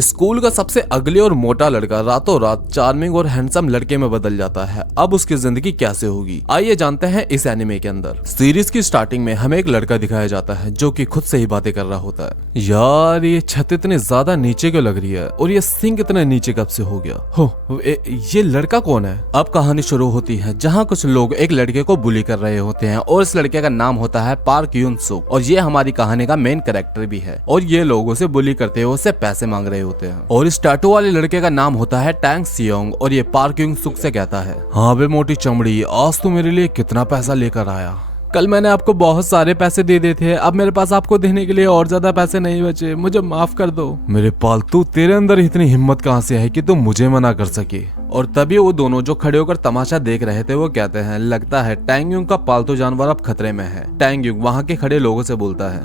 School का सबसे अगली और मोटा लड़का रातों रात चार्मिंग और हैंडसम लड़के में बदल जाता है। अब उसकी जिंदगी कैसे होगी, आइए जानते हैं इस एनिमे के अंदर। सीरीज की स्टार्टिंग में हमें एक लड़का दिखाया जाता है जो कि खुद से ही बातें कर रहा होता है। यार ये छत इतनी ज्यादा नीचे क्यों लग रही है और ये सिंक इतने नीचे कब से हो गया हो, ये लड़का कौन है। अब कहानी शुरू होती है जहाँ कुछ लोग एक लड़के को बुली कर रहे होते हैं और इस लड़के का नाम होता है पार्क यून सुक और ये हमारी कहानी का मेन कैरेक्टर भी है। और ये लोगों से बुली करते हुए उससे पैसे मांग रहे होते हैं। और इस टैटू वाले लड़के का नाम होता है टैंग सियोंग और ये पार्क यून सुक से कहता है, हाँ बे मोटी चमड़ी, आज तू मेरे लिए कितना पैसा लेकर आया। कल मैंने आपको बहुत सारे पैसे दे दिए थे, अब मेरे पास आपको देने के लिए और ज्यादा पैसे नहीं बचे, मुझे माफ कर दो। मेरे पालतू, तेरे अंदर इतनी हिम्मत कहाँ से है कि तुम मुझे मना कर सके। और तभी वो दोनों जो खड़े होकर तमाशा देख रहे थे वो कहते हैं, लगता है टैंग युंग का पालतू जानवर अब खतरे में है। टैंग युंग वहाँ के खड़े लोगों से बोलता है,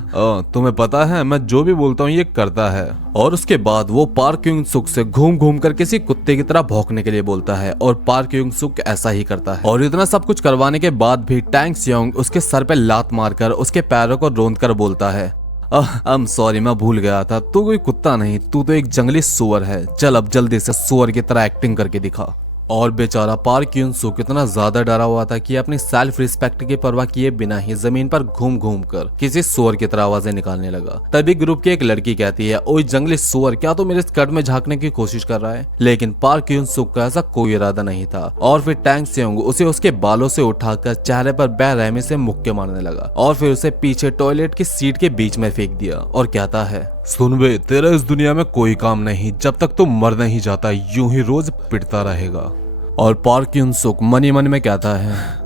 तुम्हें पता है मैं जो भी बोलता हूँ ये करता है। और उसके बाद वो पार्क युंग सुक से घूम घूम कर किसी कुत्ते की तरह भौंकने के लिए बोलता है और पार्क युंग सुक ऐसा ही करता है। और इतना सब कुछ करवाने के बाद भी टैंग सियोंग उसके सर पे लात मारकर उसके पैरों को रोंद कर बोलता है, सॉरी मैं भूल गया था, तू कोई कुत्ता नहीं, तू तो एक जंगली सुअर है, चल अब जल्दी से सुअर की तरह एक्टिंग करके दिखा। और बेचारा पार्क यून सुक इतना ज्यादा डरा हुआ था कि अपनी सेल्फ रिस्पेक्ट की परवाह किए बिना ही जमीन पर घूम घूम कर किसी सुअर की तरह आवाजें निकालने लगा। तभी ग्रुप की एक लड़की कहती है, ओए जंगली सुअर, क्या तू मेरे स्कर्ट में झांकने की कोशिश कर रहा है। लेकिन पार्क यून सुक का ऐसा कोई इरादा नहीं था। और फिर टैंग सियोंग उसे उसके बालों से उठाकर चेहरे पर बेरहमी से मुक्के मारने लगा और फिर उसे पीछे टॉयलेट की सीट के बीच में फेंक दिया और कहता है, सुन बे, तेरा इस दुनिया में कोई काम नहीं, जब तक तू मर नहीं जाता यूं ही रोज पिटता रहेगा। और पार्क यून सुक मन ही मन में कहता है,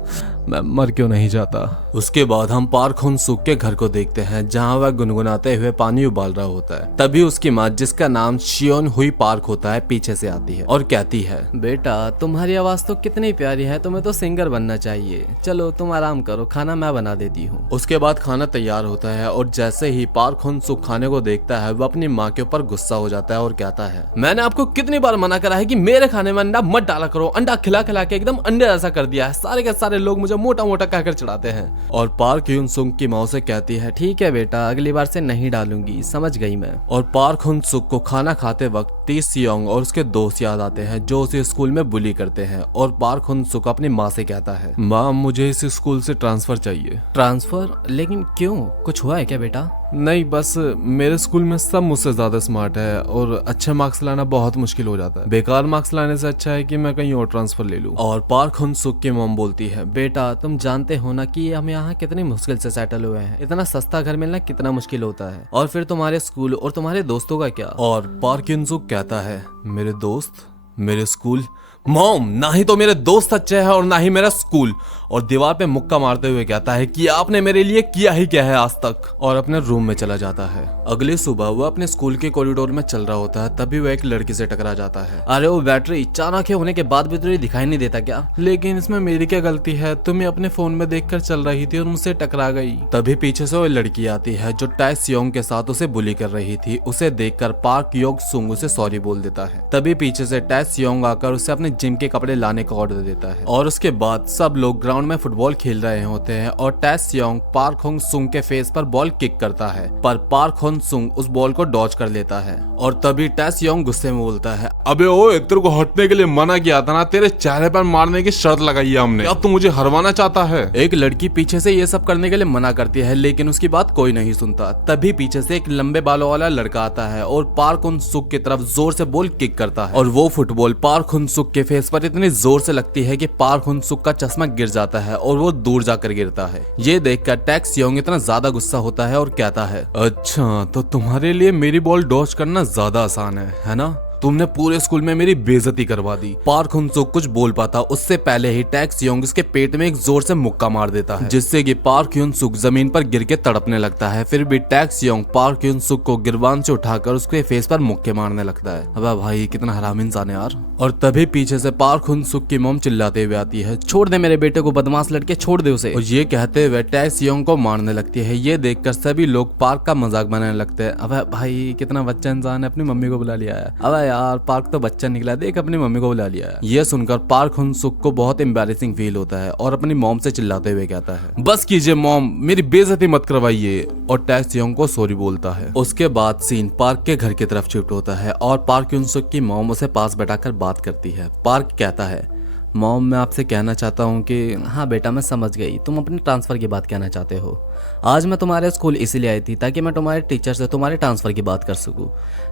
मैं मर क्यों नहीं जाता। उसके बाद हम पार्क हुन सुक के घर को देखते हैं जहां वह गुनगुनाते हुए पानी उबाल रहा होता है। तभी उसकी माँ, जिसका नाम शियोन हुई पार्क होता है, पीछे से आती है और कहती है, बेटा तुम्हारी आवाज तो कितनी प्यारी है, तुम्हें तो सिंगर बनना चाहिए, चलो तुम आराम करो, खाना मैं बना देती हूँ। उसके बाद खाना तैयार होता है और जैसे ही पार्क हुन सुक खाने को देखता है वो अपनी माँ के ऊपर गुस्सा हो जाता है और कहता है, मैंने आपको कितनी बार मना करा है कि मेरे खाने में अंडा मत डाला करो, अंडा खिला खिला के एकदम अंडे जैसा कर दिया है, सारे के सारे लोग मुझे मोटा मोटा कहकर चढ़ाते हैं। और पार्क यून सुक की माँ से कहती है, ठीक है बेटा, अगली बार से नहीं डालूंगी, समझ गई मैं। और पार्क हुन सुक को खाना खाते वक्त टी सियोंग और उसके दोस्त याद आते हैं जो उसे स्कूल में बुली करते हैं। और पार्क हुन सुक अपनी माँ से कहता है, माँ मुझे इस स्कूल से ट्रांसफर चाहिए। ट्रांसफर? लेकिन क्यों, कुछ हुआ है क्या बेटा? नहीं, बस मेरे स्कूल में सब मुझसे ज्यादा स्मार्ट है और अच्छे मार्क्स लाना बहुत मुश्किल हो जाता है, बेकार मार्क्स लाने से अच्छा है कि मैं कहीं और ट्रांसफर ले लूं। और पार्क हुन सुक की मॉम बोलती है, बेटा तुम जानते हो ना कि हम यहाँ कितनी मुश्किल से सेटल हुए हैं, इतना सस्ता घर मिलना कितना मुश्किल होता है, और फिर तुम्हारे स्कूल और तुम्हारे दोस्तों का क्या। और पार्क हुन सुक कहता है, मेरे दोस्त, मेरे स्कूल, मॉम ना ही तो मेरे दोस्त अच्छे हैं और ना ही मेरा स्कूल। और दीवार पे मुक्का मारते हुए कहता है कि आपने मेरे लिए किया ही क्या है आज तक, और अपने रूम में चला जाता है। अगली सुबह वो अपने स्कूल के कॉरिडोर में चल रहा होता है, तभी वो एक लड़की से टकरा जाता है। अरे वो बैटरी चाणक्य होने के बाद भी तुझे दिखाई नहीं देता क्या? लेकिन इसमें मेरी क्या गलती है, तुम्हें अपने फोन में देखकर चल रही थी और मुझसे टकरा गई। तभी पीछे से वो लड़की आती है जो टाई सियोंग के साथ उसे बुली कर रही थी। उसे देखकर पार्क योग सुंग उसे सॉरी बोल देता है। तभी पीछे से टाई सियोंग आकर उसे अपने जिम के कपड़े लाने का ऑर्डर देता है। और उसके बाद सब लोग ग्राउंड में फुटबॉल खेल रहे होते हैं और टाई सियोंग पार्क हुन सुक के फेस पर बॉल किक करता है, पर पार्क हुन सुक उस बॉल को डॉज कर लेता है। और तभी टाई सियोंग गुस्से में बोलता है, अबे ओए, तेरे को हटने के लिए मना किया था ना, तेरे चेहरे पर मारने की शर्त लगाई है हमने, अब तू मुझे हरवाना चाहता है। एक लड़की पीछे से ये सब करने के लिए मना करती है लेकिन उसकी बात कोई नहीं सुनता। तभी पीछे से एक लंबे बालों वाला लड़का आता है और पार्क हुन सुक की तरफ जोर से बॉल किक करता है और वो फुटबॉल पार्क हुन सुक के फेस पर इतनी जोर से लगती है कि पार्क हुन सुक का चश्मा गिर जाता है और वो दूर जाकर गिरता है। ये देखकर टैंग सियोंग इतना ज्यादा गुस्सा होता है और कहता है, अच्छा तो तुम्हारे लिए मेरी बॉल डॉज करना ज्यादा आसान है ना? तुमने पूरे स्कूल में मेरी बेइज्जती करवा दी। पार्क हुन सुक कुछ बोल पाता उससे पहले ही टैंग सियोंग उसके पेट में एक जोर से मुक्का मार देता है, जिससे कि पार्क हुन सुक जमीन पर गिर के तड़पने लगता है। फिर भी टैंग सियोंग पार्क हुन सुक को गिरबान से उठाकर उसके फेस पर मुक्के मारने लगता है। अबे भाई कितना हराम इंसान है यार। और तभी पीछे से पार्क हुन सुक की मॉम चिल्लाते हुए आती है, छोड़ दे मेरे बेटे को, बदमाश लड़के, छोड़ दे उसे। और ये कहते हुए टैंग सियोंग को मारने लगती है। ये देखकर सभी लोग पार्क का मजाक बनाने लगते हैं। अबे भाई कितना बच्चा इंसान है, अपनी मम्मी को बुला लिया है। अबे यार पार्क तो बच्चा निकला, देख अपनी मम्मी को बुला लिया है। ये सुनकर पार्क हुन-सुक को बहुत एम्बैरेसिंग फील होता है और अपनी मॉम से चिल्लाते हुए कहता है, बस कीजिए मॉम, मेरी बेइज्जती मत करवाइए, और टैक्स योंग को सॉरी बोलता है। उसके बाद सीन पार्क के घर की तरफ शिफ्ट होता है और पार्क हुन-सुक की मॉम उसे पास बैठाकर बात करती है। पार्क कहता है, मॉम मैं आपसे कहना चाहता हूँ कि हाँ बेटा मैं समझ गई, तुम अपने ट्रांसफ़र की बात कहना चाहते हो। आज मैं तुम्हारे स्कूल इसीलिए आई थी ताकि मैं तुम्हारे टीचर से तुम्हारे ट्रांसफ़र की बात कर सकूँ,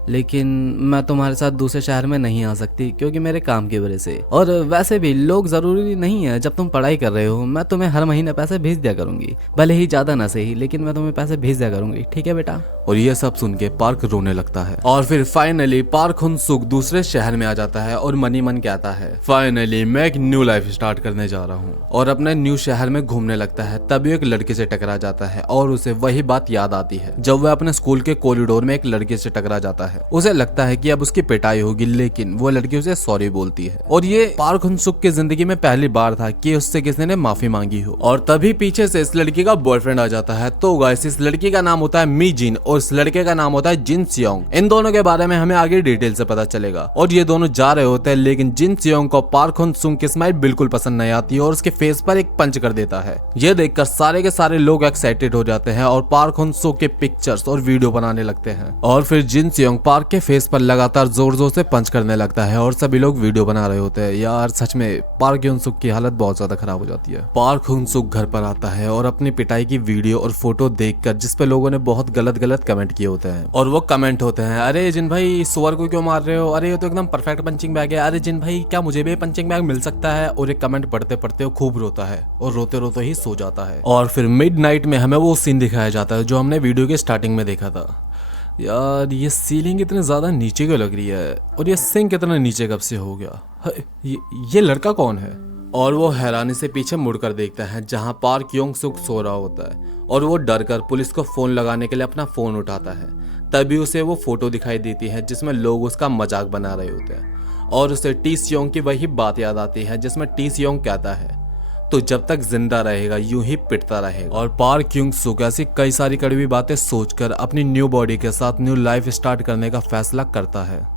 लेकिन मैं तुम्हारे साथ दूसरे शहर में नहीं आ सकती क्योंकि मेरे काम की वजह से। और वैसे भी लोग ज़रूरी नहीं है, जब तुम पढ़ाई कर रहे हो मैं तुम्हें हर महीने पैसे भेज दिया करूँगी, भले ही ज़्यादा ना सही, लेकिन मैं तुम्हें पैसे भेज दिया करूँगी, ठीक है बेटा। और ये सब सुन के पार्क रोने लगता है। और फिर फाइनली पार्क हुन-सुक दूसरे शहर में आ जाता है और मनी मन कहता है, फाइनली मैं एक न्यू लाइफ स्टार्ट करने जा रहा हूँ, और अपने न्यू शहर में घूमने लगता है। तभी एक लड़के से टकरा जाता है और उसे वही बात याद आती है जब वह अपने स्कूल के कॉरिडोर में एक लड़के से टकरा जाता है। उसे लगता है कि अब उसकी पिटाई होगी, लेकिन वो लड़की उसे सॉरी बोलती है। और ये पार्क हुन-सुक की जिंदगी में पहली बार था कि उससे किसी ने माफी मांगी हो। और तभी पीछे से इस लड़की का बॉयफ्रेंड आ जाता है। तो गाइस इस लड़की का नाम होता है मी जिन और इस लड़के का नाम होता है जिन सियोंग। इन दोनों के बारे में हमें आगे डिटेल से पता चलेगा। और ये दोनों जा रहे होते हैं, लेकिन जिन सियोंग को पार्क हुन-सुक की स्माइल बिल्कुल पसंद नहीं आती और उसके फेस पर एक पंच कर देता है। ये देखकर सारे के सारे लोग एक्साइटेड हो जाते हैं और पार्क हुन-सुक के पिक्चर्स और वीडियो बनाने लगते हैं। और फिर जिन सियोंग पार्क के फेस पर लगातार जोर जोर से पंच करने लगता है और सभी लोग वीडियो बना रहे होते हैं। यार सच में पार्क हुन-सुक की हालत बहुत ज्यादा खराब हो जाती है। पार्क हुन-सुक घर पर आता है और अपनी पिटाई की वीडियो और फोटो देखकर, जिसपे लोगों ने बहुत गलत गलत कमेंट किए होते हैं, और वो कमेंट होते हैं, अरे जिन भाई सुअर को क्यों मार रहे हो, अरे ये तो एकदम परफेक्ट पंचिंग बैग है, अरे जिन भाई क्या मुझे भी पंचिंग बैग मिल सकता है। और एक कमेंट पढ़ते पढ़ते वो खूब रोता है और रोते रोते ही सो जाता है। और फिर मिडनाइट में हमें वो सीन दिखाया जाता है जो हमने वीडियो के स्टार्टिंग में देखा था। यार ये सीलिंग इतनी ज्यादा नीचे क्यों लग रही है, और ये सिंक इतना नीचे कब से हो गया, ये लड़का कौन है। और वो हैरानी से पीछे मुड़कर देखता है जहां पार्क योंग-सुक सो रहा होता है, और वो डर कर पुलिस को फोन लगाने के लिए अपना फोन उठाता है। तभी उसे वो फोटो दिखाई देती है जिसमें लोग उसका मजाक बना रहे होते हैं, और उसे टी सियोंग की वही बात याद आती है जिसमें टी सियोंग कहता है, तो जब तक जिंदा रहेगा यूं ही पिटता रहेगा। और पार्क युंग-सुक ऐसी कई सारी कड़वी बातें सोचकर अपनी न्यू बॉडी के साथ न्यू लाइफ स्टार्ट करने का फैसला करता है।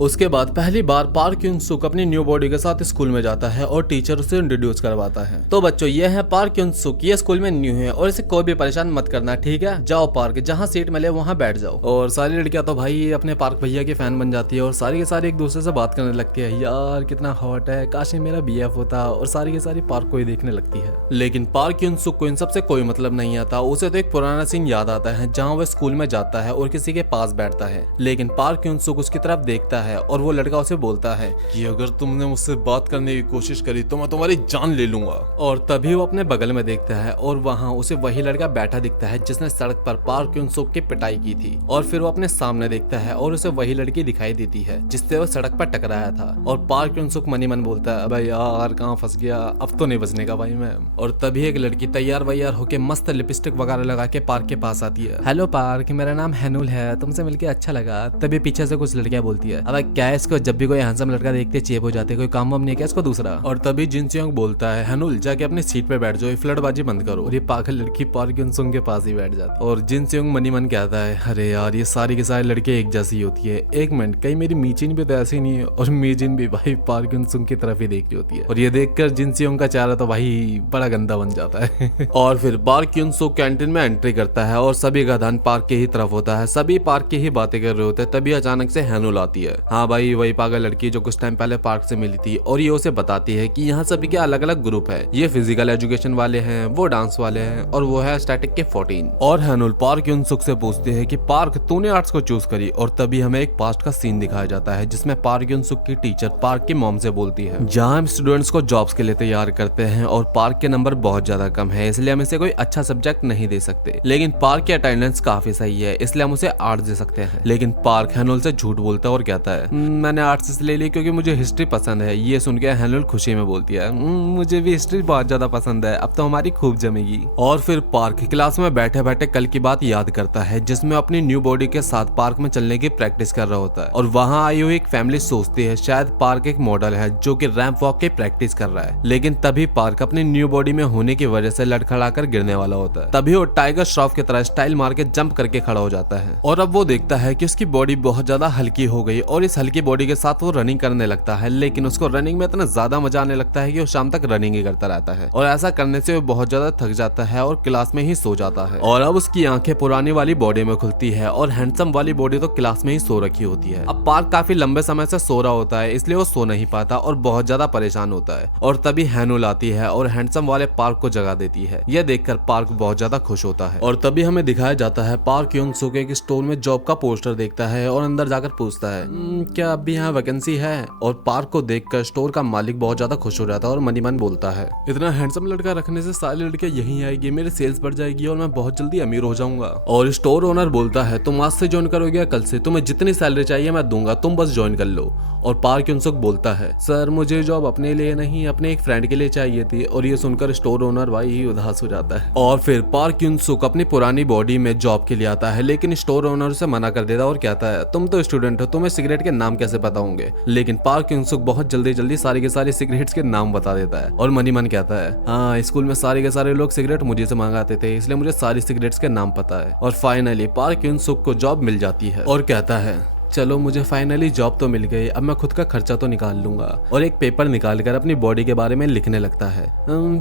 उसके बाद पहली बार पार्क युंग-सुक अपनी न्यू बॉडी के साथ स्कूल में जाता है और टीचर उसे इंट्रोड्यूस करवाता है। तो बच्चों ये है पार्क युंग-सुक, ये स्कूल में न्यू है और इसे कोई भी परेशान मत करना, ठीक है। जाओ पार्क, जहाँ सीट मिले वहाँ बैठ जाओ। और सारी लड़कियां तो भाई अपने पार्क भैया की फैन बन जाती है और सारी के सारी एक दूसरे से बात करने लगती है, यार कितना हॉट है, काश ये मेरा बीएफ होता। और सारी की सारी पार्क को ही देखने लगती है। लेकिन पार्क युंग-सुक को इन सबसे कोई मतलब नहीं आता। उसे तो एक पुराना सीन याद आता है जहाँ वह स्कूल में जाता है और किसी के पास बैठता है, लेकिन पार्क युंग-सुक उसकी तरफ देखता है और वो लड़का से बोलता है कि अगर तुमने मुझसे बात करने की कोशिश करी तो मैं तुम्हारी जान ले लूंगा। और तभी वो अपने बगल में देखता है और वहाँ उसे वही लड़का बैठा दिखता है जिसने सड़क पर पार्क युंग-सुक की पिटाई की थी। और फिर वो अपने सामने देखता है और उसे वही लड़की दिखाई देती है जिससे वो सड़क पर टकराया था। और पार्क युंग-सुक मनी मन बोलता है, अबे यार कहाँ फंस गया, अब तो नहीं बचने का भाई मैं। और तभी एक लड़की तैयार वैयार होके मस्त लिपस्टिक वगैरह लगा के पार्क के पास आती है। हेलो पार्क, मेरा नाम हैनुल है, तुमसे मिलके अच्छा लगा। तभी पीछे से कुछ लड़कियां बोलती है, अब क्या है इसको जब भी कोई हैंडसम लड़का देखते चेप हो जाते, कोई काम वाम नहीं क्या इसको दूसरा। और तभी जिन सियोंग बोलता है, हैनुल जाके अपनी सीट पे बैठ जाओ, फ्लर्टबाजी बंद करो। और ये पागल लड़की पार्क युंग-सुक के पास ही बैठ जाती। और जिन सियोंग मनी मन कहता है, अरे यार ये सारी के सारे लड़के एक जैसी होती है, एक मिनट कहीं मेरी मीचिन भी तो ऐसी नहीं है। और मीचिन भी भाई पार्क युंग-सुक की तरफ ही देख रही होती है। और ये देखकर जिन सियोंग का चेहरा तो भाई बड़ा गंदा बन जाता है। और फिर पार्क युंग-सुक कैंटीन में एंट्री करता है और सभी का ध्यान पार्क के ही तरफ होता है। सभी पार्क की ही बातें कर रहे होते हैं। तभी अचानक से हैनुल आती है। हाँ भाई वही पागल लड़की जो कुछ टाइम पहले पार्क से मिली थी। और ये उसे बताती है कि यहाँ सभी के अलग अलग ग्रुप है, ये फिजिकल एजुकेशन वाले हैं, वो डांस वाले हैं और वो है स्टैटिक के 14। और हैनुल पार्क युंग-सुक से पूछते हैं कि पार्क तूने आर्ट्स को चूज करी। और तभी हमें एक पास्ट का सीन दिखाया जाता है जिसमें पार्क युंग-सुक की टीचर पार्क की मॉम से बोलती है, जहाँ हम स्टूडेंट्स को जॉब्स के लिए तैयार करते हैं और पार्क के नंबर बहुत ज्यादा कम है, इसलिए हम इसे कोई अच्छा सब्जेक्ट नहीं दे सकते, लेकिन पार्क की अटेंडेंस काफी सही है इसलिए हम उसे आर्ट्स दे सकते हैं। लेकिन पार्क हैनुल से झूठ बोलता है और कहता है, मैंने आर्ट्स इसलिए ली क्योंकि मुझे हिस्ट्री पसंद है। ये सुन के हैनुल खुशी में बोलती है, मुझे भी हिस्ट्री बहुत ज्यादा पसंद है, अब तो हमारी खूब जमेगी। और फिर पार्क क्लास में बैठे बैठे कल की बात याद करता है जिसमें अपनी न्यू बॉडी के साथ पार्क में चलने की प्रैक्टिस कर रहा होता है। और वहाँ आई हुई एक फैमिली सोचती है शायद पार्क एक मॉडल है जो कि रैंप वॉक की प्रैक्टिस कर रहा है। लेकिन तभी पार्क अपनी न्यू बॉडी में होने की वजह से लड़खड़ाकर गिरने वाला होता है। तभी वो टाइगर श्रॉफ की तरह स्टाइल मार के जंप करके खड़ा हो जाता है। और अब वो देखता है कि उसकी बॉडी बहुत ज्यादा हल्की हो गई और और इस हल्की बॉडी के साथ वो रनिंग करने लगता है, लेकिन उसको रनिंग में इतना ज्यादा मजा आने लगता है कि वो शाम तक रनिंग ही करता रहता है और ऐसा करने से वो बहुत ज्यादा थक जाता है और क्लास में ही सो जाता है। और अब उसकी आंखें पुरानी वाली बॉडी में खुलती है और हैंडसम वाली बॉडी तो क्लास में ही सो रखी होती है। अब पार्क काफी लंबे समय से सो रहा होता है, इसलिए वो सो नहीं पाता और बहुत ज्यादा परेशान होता है। और तभी हैनुल आती है और हैंडसम वाले पार्क को जगा देती है। यह देखकर पार्क बहुत ज्यादा खुश होता है। और तभी हमें दिखाया जाता है पार्क यूनसुक एक स्टोर में जॉब का पोस्टर देखता है और अंदर जाकर पूछता है क्या अभी यहाँ वैकेंसी है? और पार्क को देखकर स्टोर का मालिक बहुत ज्यादा खुश हो जाता है और मनी मन बोलता है इतना हैंडसम लड़का रखने से सारी लड़कियां यहीं आएगी, मेरे सेल्स बढ़ जाएगी और मैं बहुत जल्दी अमीर हो जाऊंगा। और स्टोर ओनर बोलता है तुम आज से ज्वाइन करोगे, कल से तुम्हें जितनी सैलरी चाहिए मैं दूंगा, तुम बस ज्वाइन कर लो। और पार्क यूनसुक बोलता है सर मुझे जॉब अपने लिए नहीं अपने एक फ्रेंड के लिए चाहिए थी। और ये सुनकर स्टोर ओनर भाई ही उदास हो जाता है। और फिर पार्क यूनसुक अपनी पुरानी बॉडी में जॉब के लिए आता है, लेकिन स्टोर ओनर उसे मना कर देता और कहता है तुम तो स्टूडेंट हो, तुम्हें सिगरेट के नाम कैसे पता होंगे? लेकिन पार्क यूनसुक बहुत जल्दी सारे के सारे सिगरेट्स के नाम बता देता है और मनी मन कहता है हाँ स्कूल में सारे के सारे लोग सिगरेट मुझे से मंगाते थे, इसलिए मुझे सारी सिगरेट्स के नाम पता है। और फाइनली पार्क यूनसुक को जॉब मिल जाती है और कहता है चलो मुझे फाइनली जॉब तो मिल गई, अब मैं खुद का खर्चा तो निकाल लूंगा। और एक पेपर निकालकर अपनी बॉडी के बारे में लिखने लगता है।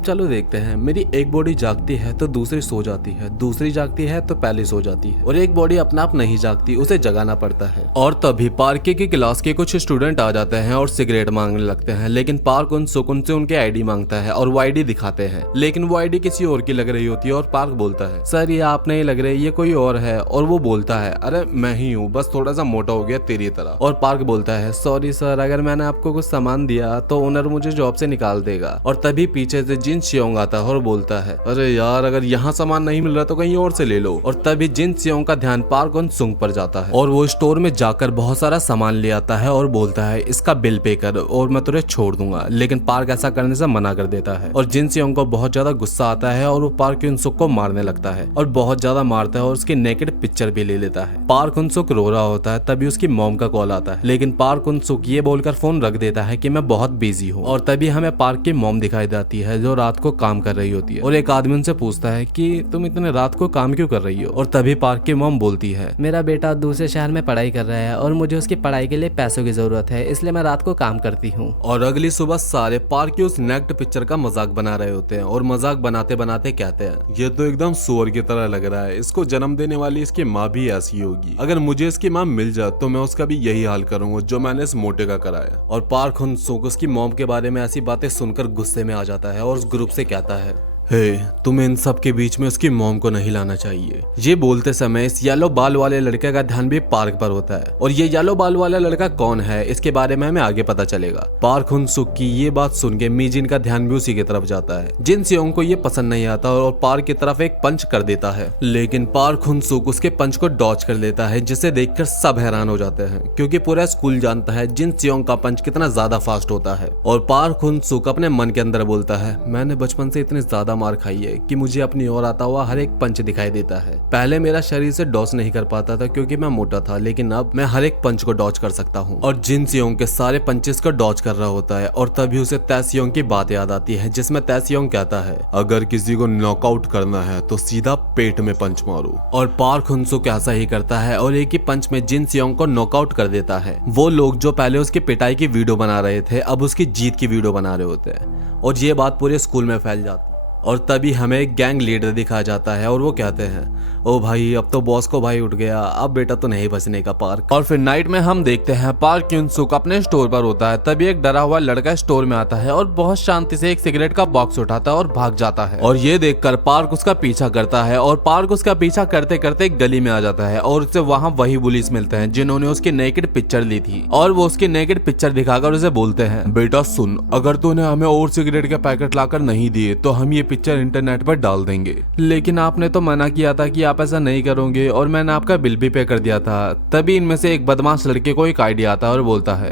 चलो देखते हैं, मेरी एक बॉडी जागती है तो दूसरी सो जाती है, दूसरी जागती है तो पहले सो जाती है और एक बॉडी अपना आप नहीं जागती, उसे जगाना पड़ता है। और तभी पार्क की क्लास के कुछ स्टूडेंट आ जाते हैं और सिगरेट मांगने लगते हैं, लेकिन पार्क उन सुकून से उनके आईडी मांगता है और वो आईडी दिखाते हैं, लेकिन वो आईडी किसी और की लग रही होती है। और पार्क बोलता है सर ये आप नहीं लग रहे, ये कोई और है। और वो बोलता है अरे मैं ही हूँ, बस थोड़ा सा मोटा हो गया तेरी तरह। और पार्क बोलता है सॉरी सर, अगर मैंने आपको कुछ सामान दिया तो ओनर मुझे जॉब से निकाल देगा। और तभी पीछे से जिन सियोंग आता है और बोलता है अरे यार अगर यहाँ सामान नहीं मिल रहा तो कहीं और से ले लो। और तभी जिन सियोंग का ध्यान पार्क उन सुंग पर जाता है और वो स्टोर में जाकर बहुत सारा सामान ले आता है और बोलता है इसका बिल पे कर और मैं तुझे छोड़ दूंगा। लेकिन पार्क ऐसा करने से मना कर देता है और जिन सियोंग को बहुत ज्यादा गुस्सा आता है और वो पार्क उनसुक को मारने लगता है और बहुत ज्यादा मारता है और उसकी नेकेड पिक्चर भी ले लेता है। पार्क उनसुक रो रहा होता है, तभी उसकी मॉम का कॉल आता है, लेकिन पार्क उनसुक ये बोलकर फोन रख देता है कि मैं बहुत बिजी हूँ। और तभी हमें पार्क की मॉम दिखाई देती है जो रात को काम कर रही होती है और एक आदमी उनसे पूछता है कि तुम इतने रात को काम क्यों कर रही हो? और तभी पार्क की मॉम बोलती है मेरा बेटा दूसरे शहर में पढ़ाई कर रहा है और मुझे उसकी पढ़ाई के लिए पैसों की जरूरत है, इसलिए मैं रात को काम करती हूँ। और अगली सुबह सारे पार्क की उस नेक्ड पिक्चर का मजाक बना रहे होते हैं और मजाक बनाते बनाते कहते हैं ये तो एकदम सुअर की तरह लग रहा है, इसको जन्म देने वाली इसकी माँ भी ऐसी होगी, अगर मुझे इसकी माँ मिल जाए तो मैं उसका भी यही हाल करूंगा जो मैंने इस मोटे का कराया। और पार्क उनसुक उसकी मॉम के बारे में ऐसी बातें सुनकर गुस्से में आ जाता है और उस ग्रुप से कहता है तुम्हें इन सब के बीच में उसकी मॉम को नहीं लाना चाहिए। ये बोलते समय इस येलो बाल वाले लड़के का ध्यान भी पार्क पर होता है और ये येलो बाल वाला लड़का कौन है इसके बारे में हमें आगे पता चलेगा। पार्क उनसुक की ये बात सुन के मीजिन का ध्यान भी उसी की तरफ जाता है। जिन सियोंग को ये पसंद नहीं आता और पार्क की तरफ एक पंच कर देता है, लेकिन पार्क उनसुक उसके पंच को डॉच कर लेता है, जिसे देखकर सब हैरान हो जाते हैं क्योंकि पूरा स्कूल जानता है जिन सियोंग का पंच कितना ज्यादा फास्ट होता है। और पार्क उनसुक अपने मन के अंदर बोलता है मैंने बचपन से इतनी ज्यादा मार खाई है कि मुझे अपनी ओर आता हुआ हर एक पंच दिखाई देता है। पहले मेरा शरीर से डॉच नहीं कर पाता था क्योंकि मैं मोटा था, लेकिन अब मैं हर एक पंच को डॉच कर सकता हूँ। और जिन सियोंग के सारे पंचेस को डॉच कर रहा होता है और तभी उसे तैसियोंग की बात याद आती है, जिसमें तैसियोंग कहता है अगर किसी को नॉकआउट करना है तो सीधा पेट में पंच मारो। और पार्क उनसुक ऐसा ही करता है और एक ही पंच में जिन सियोंग को नॉकआउट कर देता है। वो लोग जो पहले उसकी पिटाई की वीडियो बना रहे थे अब उसकी जीत की वीडियो बना रहे होते हैं और ये बात पूरे स्कूल में फैल जाती है। और तभी हमें एक गैंग लीडर दिखाया जाता है और वो कहते हैं ओ भाई अब तो बॉस को भाई उठ गया, अब बेटा तो नहीं बचने का पार्क। और फिर नाइट में हम देखते हैं पार्क यूनसुक अपने स्टोर पर होता है, तभी एक डरा हुआ लड़का स्टोर में आता है और बहुत शांति से एक सिगरेट का बॉक्स उठाता है और भाग जाता है। और ये देखकर पार्क उसका पीछा करता है और पार्क उसका पीछा करते करते एक गली में आ जाता है और उससे वहाँ वही पुलिस मिलते हैं जिन्होंने उसकी नेकेड पिक्चर ली थी। और वो उसकी नेकेड पिक्चर दिखाकर उसे बोलते हैं बेटा सुन, अगर तूने हमें और सिगरेट के पैकेट लाकर नहीं दिए तो हम ये पिक्चर इंटरनेट पर डाल देंगे। लेकिन आपने तो मना किया था कि आप ऐसा नहीं करोगे और मैंने आपका बिल भी पे कर दिया था। तभी इनमें से एक बदमाश लड़के को एक आइडिया आता है और बोलता है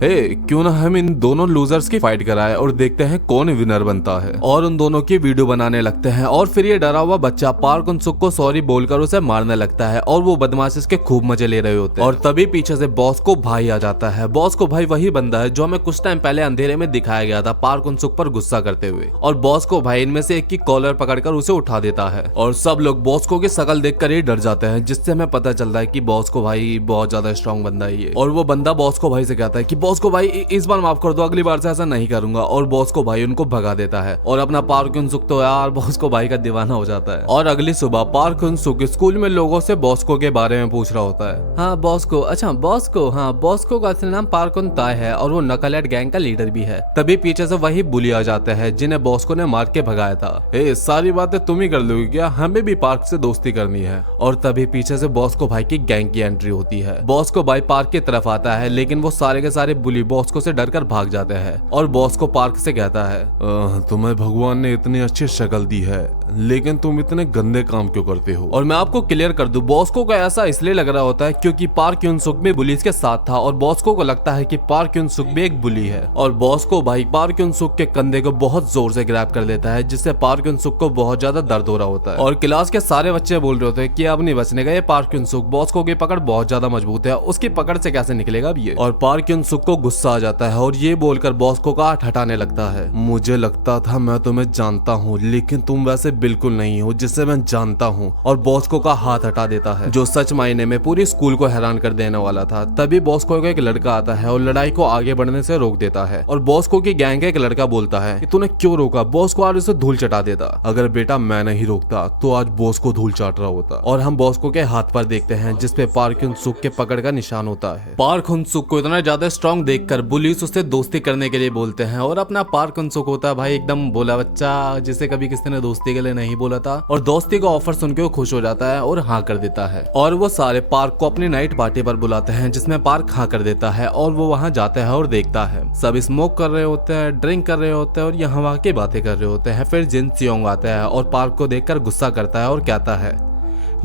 क्यों ना हम इन दोनों लूजर्स की फाइट कराए और देखते हैं कौन विनर बनता है। और उन दोनों की वीडियो बनाने लगते हैं और फिर ये डरा हुआ बच्चा पार्क उन-सुक को सॉरी बोलकर उसे मारने लगता है और वो बदमाश इसके खूब मजे ले रहे होते हैं। और तभी पीछे से बॉस को भाई आ जाता है। बॉस को भाई वही बंदा है जो हमें कुछ टाइम पहले अंधेरे में दिखाया गया था पार्क उन-सुक पर गुस्सा करते हुए। और बॉस को भाई इनमें से एक की कॉलर पकड़कर उसे उठा देता है और सब लोग बॉस को की शकल देखकर ही डर जाते हैं, जिससे हमें पता चलता है कि बॉस को भाई बहुत ज्यादा स्ट्रॉन्ग बंदा ही है। और वो बंदा बॉस को भाई से कहता है कि बॉस को भाई इस बार माफ कर दो, अगली बार से ऐसा नहीं करूंगा। और बॉस को भाई उनको भगा देता है और अपना पार्क उन-सुक तो यार बॉस को भाई का दीवाना हो जाता है। और अगली सुबह पार्क उन-सुक स्कूल में लोगों से बॉस्को के बारे में पूछ रहा होता है। हाँ बॉस्को, अच्छा बॉस्को, हाँ बॉस्को का असली नाम पार्क उन ताय है और वो नकलहेड गैंग का लीडर भी है। तभी पीछे से वही बुली आ जाते हैं जिन्हें बॉस्को ने मार के भगाया था। सारी बातें तुम ही कर लोगी क्या, हमें भी पार्क से दोस्ती करनी है। और तभी पीछे से बॉस्को भाई की गैंग की एंट्री होती है। बॉस्को भाई पार्क की तरफ आता है लेकिन वो सारे के सारे बुली बॉस्को से डरकर भाग जाते हैं। और बॉस्को पार्क से कहता है तुम्हें भगवान ने इतनी अच्छी शक्ल दी है लेकिन तुम इतने गंदे काम क्यों करते हो। और मैं आपको क्लियर कर दूं, बॉस्को को ऐसा इसलिए लग रहा होता है क्योंकि पार्क उन-सुक भी बुलीज के साथ था और बॉस्को को लगता है कि पार्क उन-सुक भी एक बुली है। और बॉस्को भाई पार्क उन-सुक के कंधे को बहुत जोर से ग्रैब कर लेता है जिससे पार्क उन-सुक को बहुत ज्यादा दर्द हो रहा होता है। और क्लास के सारे बच्चे बोल रहे होते हैं कि अब नहीं बचने का ये पार्क उन-सुक, बॉस्को की पकड़ बहुत ज्यादा मजबूत है, उसकी पकड़ से कैसे निकलेगा अब ये। और पार्क उन-सुक को गुस्सा आ जाता है और ये बोलकर बॉस्को का हाथ हटाने लगता है। मुझे लगता था मैं तुम्हें जानता हूँ लेकिन तुम वैसे बिल्कुल नहीं हो जिससे मैं जानता हूँ। और बॉस्को का हाथ हटा देता है जो सच मायने में पूरी स्कूल को हैरान कर देने वाला था। तभी बॉस्को का एक लड़का आता है और लड़ाई को आगे बढ़ने से रोक देता है। और बॉस्को की गैंग का एक लड़का बोलता है कि तूने क्यों रोका, बॉस्को आज उसे धूल चटा देता। अगर बेटा मैं नहीं रोकता तो आज बॉस को धूल चाट रहा होता। और हम बॉस्को के हाथ पर देखते हैं जिसपे पार्क उन-सुक के पकड़ का निशान होता है। पार्क उन-सुक को इतना ज्यादा स्ट्रॉन्ग देखकर बुलीज उससे दोस्ती करने के लिए बोलते हैं और अपना पार्क उन-सुक होता है भाई एकदम भोला बच्चा जिसे कभी किसी ने दोस्ती के लिए नहीं बोला था। और दोस्ती का ऑफर सुन के वो खुश हो जाता है और हाँ कर देता है। और वो सारे पार्क को अपनी नाइट पार्टी पर बुलाते हैं जिसमें पार्क हाँ कर देता है और वो वहाँ जाता है और देखता है सब स्मोक कर रहे होते हैं, ड्रिंक कर रहे होते हैं और यहाँ वहाँ की बातें कर रहे होते हैं। फिर जिन सियोंग आता है और पार्क को देखकर गुस्सा करता है और कहता है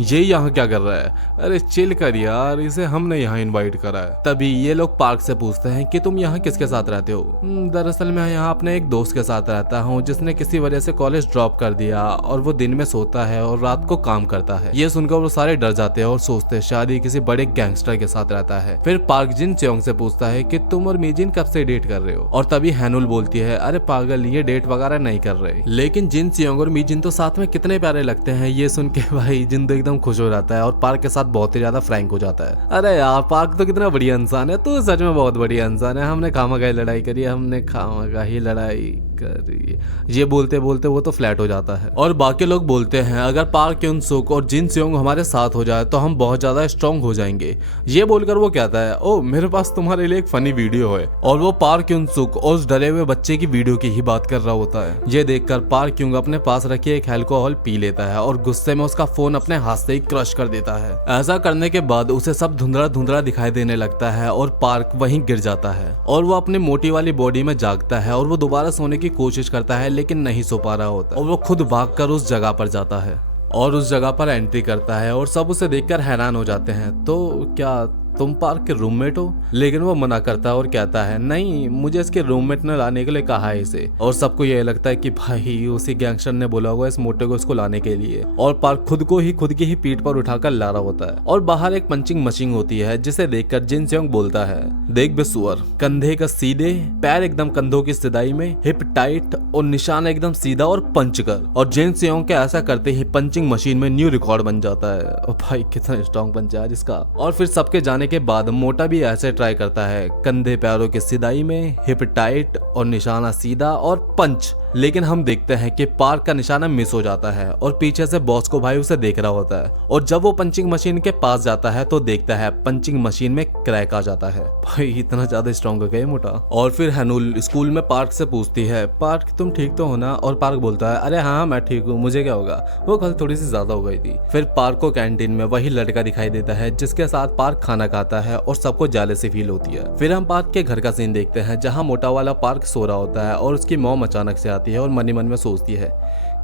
ये यहाँ क्या कर रहा है, अरे चिल कर यार, इसे हमने यहाँ इनवाइट करा है। तभी ये लोग पार्क से पूछते हैं कि तुम यहाँ किसके साथ रहते हो। दरअसल मैं यहाँ अपने एक दोस्त के साथ रहता हूँ जिसने किसी वजह से कॉलेज ड्रॉप कर दिया और वो दिन में सोता है और रात को काम करता है। ये सुनकर वो सारे डर जाते हैं और सोचते हैं शायद ही किसी बड़े गैंगस्टर के साथ रहता है। फिर पार्क जिन चियोंग से पूछता है कि तुम और मीजिन कब से डेट कर रहे हो। और तभी हैनुल बोलती है अरे पागल, ये डेट वगैरह नहीं कर रहे। लेकिन जिन चियोंग और मीजिन तो साथ में कितने प्यारे लगते हैं। ये सुन के भाई जिन एकदम खुश हो जाता है और पार्क के साथ बहुत ही ज्यादा फ्रैंक हो जाता है। अरे यार पार्क तो कितना बढ़िया इंसान है, तो सच में बहुत बढ़िया इंसान है, हमने खामखा ही लड़ाई करी, हमने खामखा ही लड़ाई करी। ये बोलते बोलते वो तो फ्लैट हो जाता है। और बाकी लोग बोलते हैं अगर पार्क उन-सुक और जिन सियोंग हमारे साथ हो जाए तो हम बहुत ज्यादा स्ट्रॉन्ग हो जाएंगे। ये बोलकर वो कहता है ओ मेरे पास तुम्हारे लिए एक फनी वीडियो है। और वो पार्क उन-सुक और उस डरे हुए बच्चे की वीडियो की ही बात कर रहा होता है। ये देखकर पार्क यूंग अपने पास रखी एक अल्कोहल पी लेता है और गुस्से में उसका फोन अपने हाथ से ही क्रश कर देता है। ऐसा करने के बाद उसे सब धुंधला धुंधला दिखाई देने लगता है और पार्क वहीं गिर जाता है और वो अपनी मोटी वाली बॉडी में जागता है और वो दोबारा सोने की कोशिश करता है लेकिन नहीं सो पा रहा होता और वो खुद भागकर उस जगह पर जाता है और उस जगह पर एंट्री करता है और सब उसे देखकर हैरान हो जाते हैं। तो क्या तुम पार्क के रूममेट हो? लेकिन वो मना करता है और कहता है नहीं, मुझे इसके रूममेट ने लाने के लिए कहा है इसे। और सबको यह लगता है कि भाई उसी गैंगस्टर ने बोला होगा इस मोटे को इसको लाने के लिए। और पार्क खुद की ही पीठ पर उठाकर ला रहा होता है और बाहर एक पंचिंग मशीन होती है जिसे देखकर जिन सियोंग बोलता है देख बेसुअर, कंधे का सीधे, पैर एकदम कंधों की सिधाई में, हिप टाइट और निशान एकदम सीधा और पंच कर। और जिन सियोंग के ऐसा करते ही पंचिंग मशीन में न्यू रिकॉर्ड बन जाता है। और भाई कितना स्ट्रॉन्ग पंच है इसका। और फिर सबके जाने के बाद मोटा भी ऐसे ट्राई करता है, कंधे पैरों की सिधाई में, हिप टाइट और निशाना सीधा और पंच। लेकिन हम देखते हैं कि पार्क का निशाना मिस हो जाता है और पीछे से बॉस को भाई उसे देख रहा होता है। और जब वो पंचिंग मशीन के पास जाता है तो देखता है पंचिंग मशीन में क्रैक आ जाता है। भाई इतना ज्यादा स्ट्रॉन्ग हो गया मोटा। और फिर हैनुल स्कूल में पार्क से पूछती है पार्क तुम ठीक तो हो ना? और पार्क बोलता है अरे हाँ मैं ठीक हूँ, मुझे क्या होगा, वो कल थोड़ी सी ज्यादा हो गई थी। फिर पार्क को कैंटीन में वही लड़का दिखाई देता है जिसके साथ पार्क खाना खाता है और सबको जेलसी फील होती है। फिर हम पार्क के घर का सीन देखते हैं जहाँ मोटा वाला पार्क सो रहा होता है और उसकी मॉम अचानक से आती है और मन ही मन में सोचती है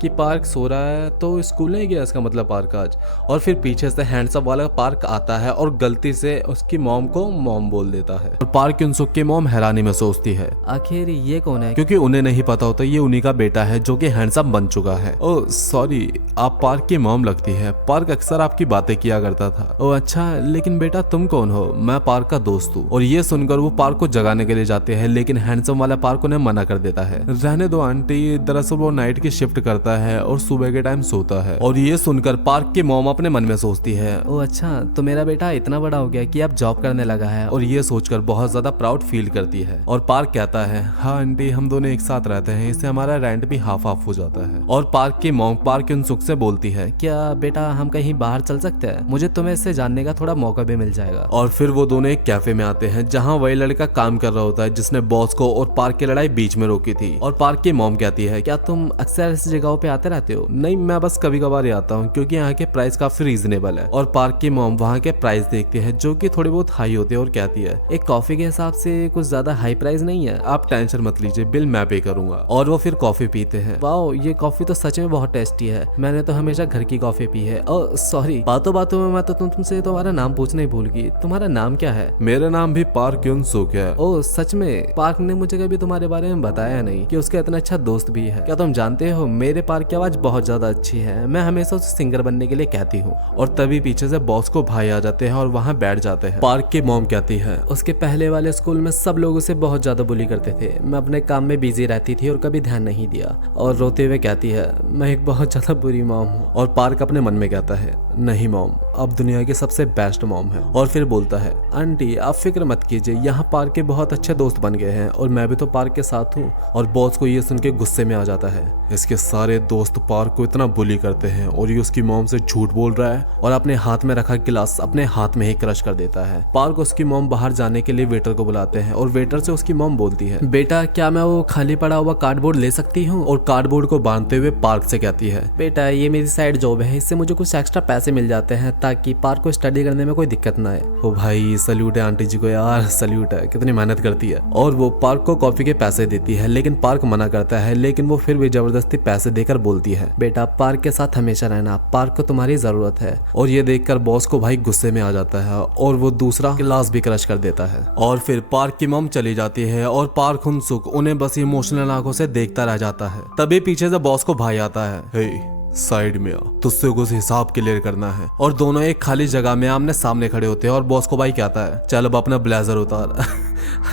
कि पार्क सो रहा है तो स्कूल नहीं गया, इसका मतलब पार्क आज। और फिर पीछे से हैंडसम वाला पार्क आता है और गलती से उसकी मॉम को मॉम बोल देता है और पार्क युनसुक की मॉम हैरानी में सोचती है आखिर ये कौन है? क्योंकि उन्हें नहीं पता होता ये उन्हीं का बेटा है जो कि हैंडसम बन चुका है। ओह सॉरी, आप पार्क की मॉम लगती है। पार्क अक्सर आपकी बातें किया करता था। ओह अच्छा, लेकिन बेटा तुम कौन हो? मैं पार्क का दोस्त हूँ। और ये सुनकर वो पार्क को जगाने के लिए जाते हैं, लेकिन हैंडसम वाला पार्क उन्हें मना कर देता है। रहने दो आंटी, दरअसल वो नाइट की शिफ्ट करता है और सुबह के टाइम सोता है। और ये सुनकर पार्क की मॉम अपने मन में सोचती है ओ अच्छा, तो मेरा बेटा इतना बड़ा हो गया कि अब जॉब करने लगा है। और ये सोचकर बहुत ज्यादा प्राउड फील करती है। और पार्क कहता है हाँ आंटी, हम दोनों एक साथ रहते हैं, इससे हमारा रेंट भी हाफ हाफ हो जाता है। और पार्क की मॉम पार्क युनसुक से बोलती है क्या बेटा हम कहीं बाहर चल सकते हैं? मुझे तुम्हें इससे जानने का थोड़ा मौका भी मिल जाएगा। और फिर वो दोनों एक कैफे में आते हैं जहाँ वही लड़का काम कर रहा होता है जिसने बॉस को और पार्क की लड़ाई बीच में रोकी थी। और पार्क की मॉम कहती है क्या तुम अक्सर इस जगहों पे आते रहते हो? नहीं, मैं बस कभी कभार ही आता हूँ क्योंकि यहाँ के प्राइस काफी रीजनेबल है। और पार्क की मॉम वहाँ के प्राइस देखती है जो कि थोड़ी बहुत हाई होते हैं और कहती है एक कॉफी के हिसाब से कुछ ज्यादा हाई प्राइस नहीं है। आप टेंशन मत लीजिए, बिल मैं पे करूंगा। और वो फिर कॉफी पीते हैं। वाओ, ये कॉफी तो सच में बहुत टेस्टी है। मैंने तो हमेशा घर की कॉफी पी है। ओह सॉरी, बातों बातों में मैं तो तुमसे तुम्हारा नाम पूछना ही भूल गई। तुम्हारा नाम क्या है? मेरा नाम भी पार्क युनसुक है। ओह सच में? पार्क ने मुझे कभी तुम्हारे बारे में बताया नहीं कि उसका इतना अच्छा दोस्त भी है। क्या तुम जानते हो मेरे पार्क की आवाज बहुत ज्यादा अच्छी है। मैं हमेशा उसे सिंगर बनने के लिए कहती हूँ। और तभी पीछे से बॉस को भाई आ जाते हैं और वहाँ बैठ जाते हैं। पार्क की मॉम कहती है उसके पहले वाले स्कूल में सब लोग उसे बहुत ज्यादा बुली करते थे। मैं अपने काम में बिजी रहती थी और कभी ध्यान नहीं दिया। और रोते हुए कहती है मैं एक बहुत ज्यादा बुरी मॉम हूँ। और पार्क अपने मन में कहता है नहीं मॉम, अब दुनिया की सबसे बेस्ट मॉम है। और फिर बोलता है आंटी आप फिक्र मत कीजिए, यहाँ पार्क के बहुत अच्छे दोस्त बन गए हैं और मैं भी तो पार्क के साथ हूँ। और बॉस को ये सुन के गुस्से में आ जाता है। इसके सारे दोस्त पार्क को इतना बुली करते हैं और ये उसकी मॉम से झूठ बोल रहा है और अपने हाथ में रखा गिलास अपने हाथ में ही क्रश कर देता है। पार्क उसकी मॉम बाहर जाने के लिए वेटर को बुलाते हैं और वेटर से उसकी मॉम बोलती है बेटा क्या मैं वो खाली पड़ा हुआ कार्डबोर्ड ले सकती हूँ? और कार्डबोर्ड को बांधते हुए पार्क से कहती है बेटा ये मेरी साइड जॉब है, इससे मुझे कुछ एक्स्ट्रा पैसे मिल जाते हैं ताकि पार्क को स्टडी करने में कोई दिक्कत ना आए। ओ भाई सल्यूट है आंटी जी को यार, सल्यूट है, कितनी मेहनत करती है। और वो पार्क को कॉफी के पैसे देती है लेकिन पार्क मना करता है, लेकिन वो फिर भी जबरदस्ती पैसे देकर बोलती है बेटा पार्क के साथ हमेशा रहना, पार्क को तुम्हारी जरूरत है। और ये देखकर बॉस को भाई गुस्से में आ जाता है और वो दूसरा गिलास भी क्रश कर देता है। और फिर पार्क की मॉम चली जाती है और पार्क युनसुक उन्हें बस इमोशनल आंखों से देखता रह जाता है। तभी पीछे से बॉस को भाई आता है हे साइड में आ, तुझसे कुछ हिसाब क्लियर करना है। और दोनों एक खाली जगह में आमने सामने खड़े होते हैं और बॉस को भाई कहता है चल अब अपना ब्लेजर उतार।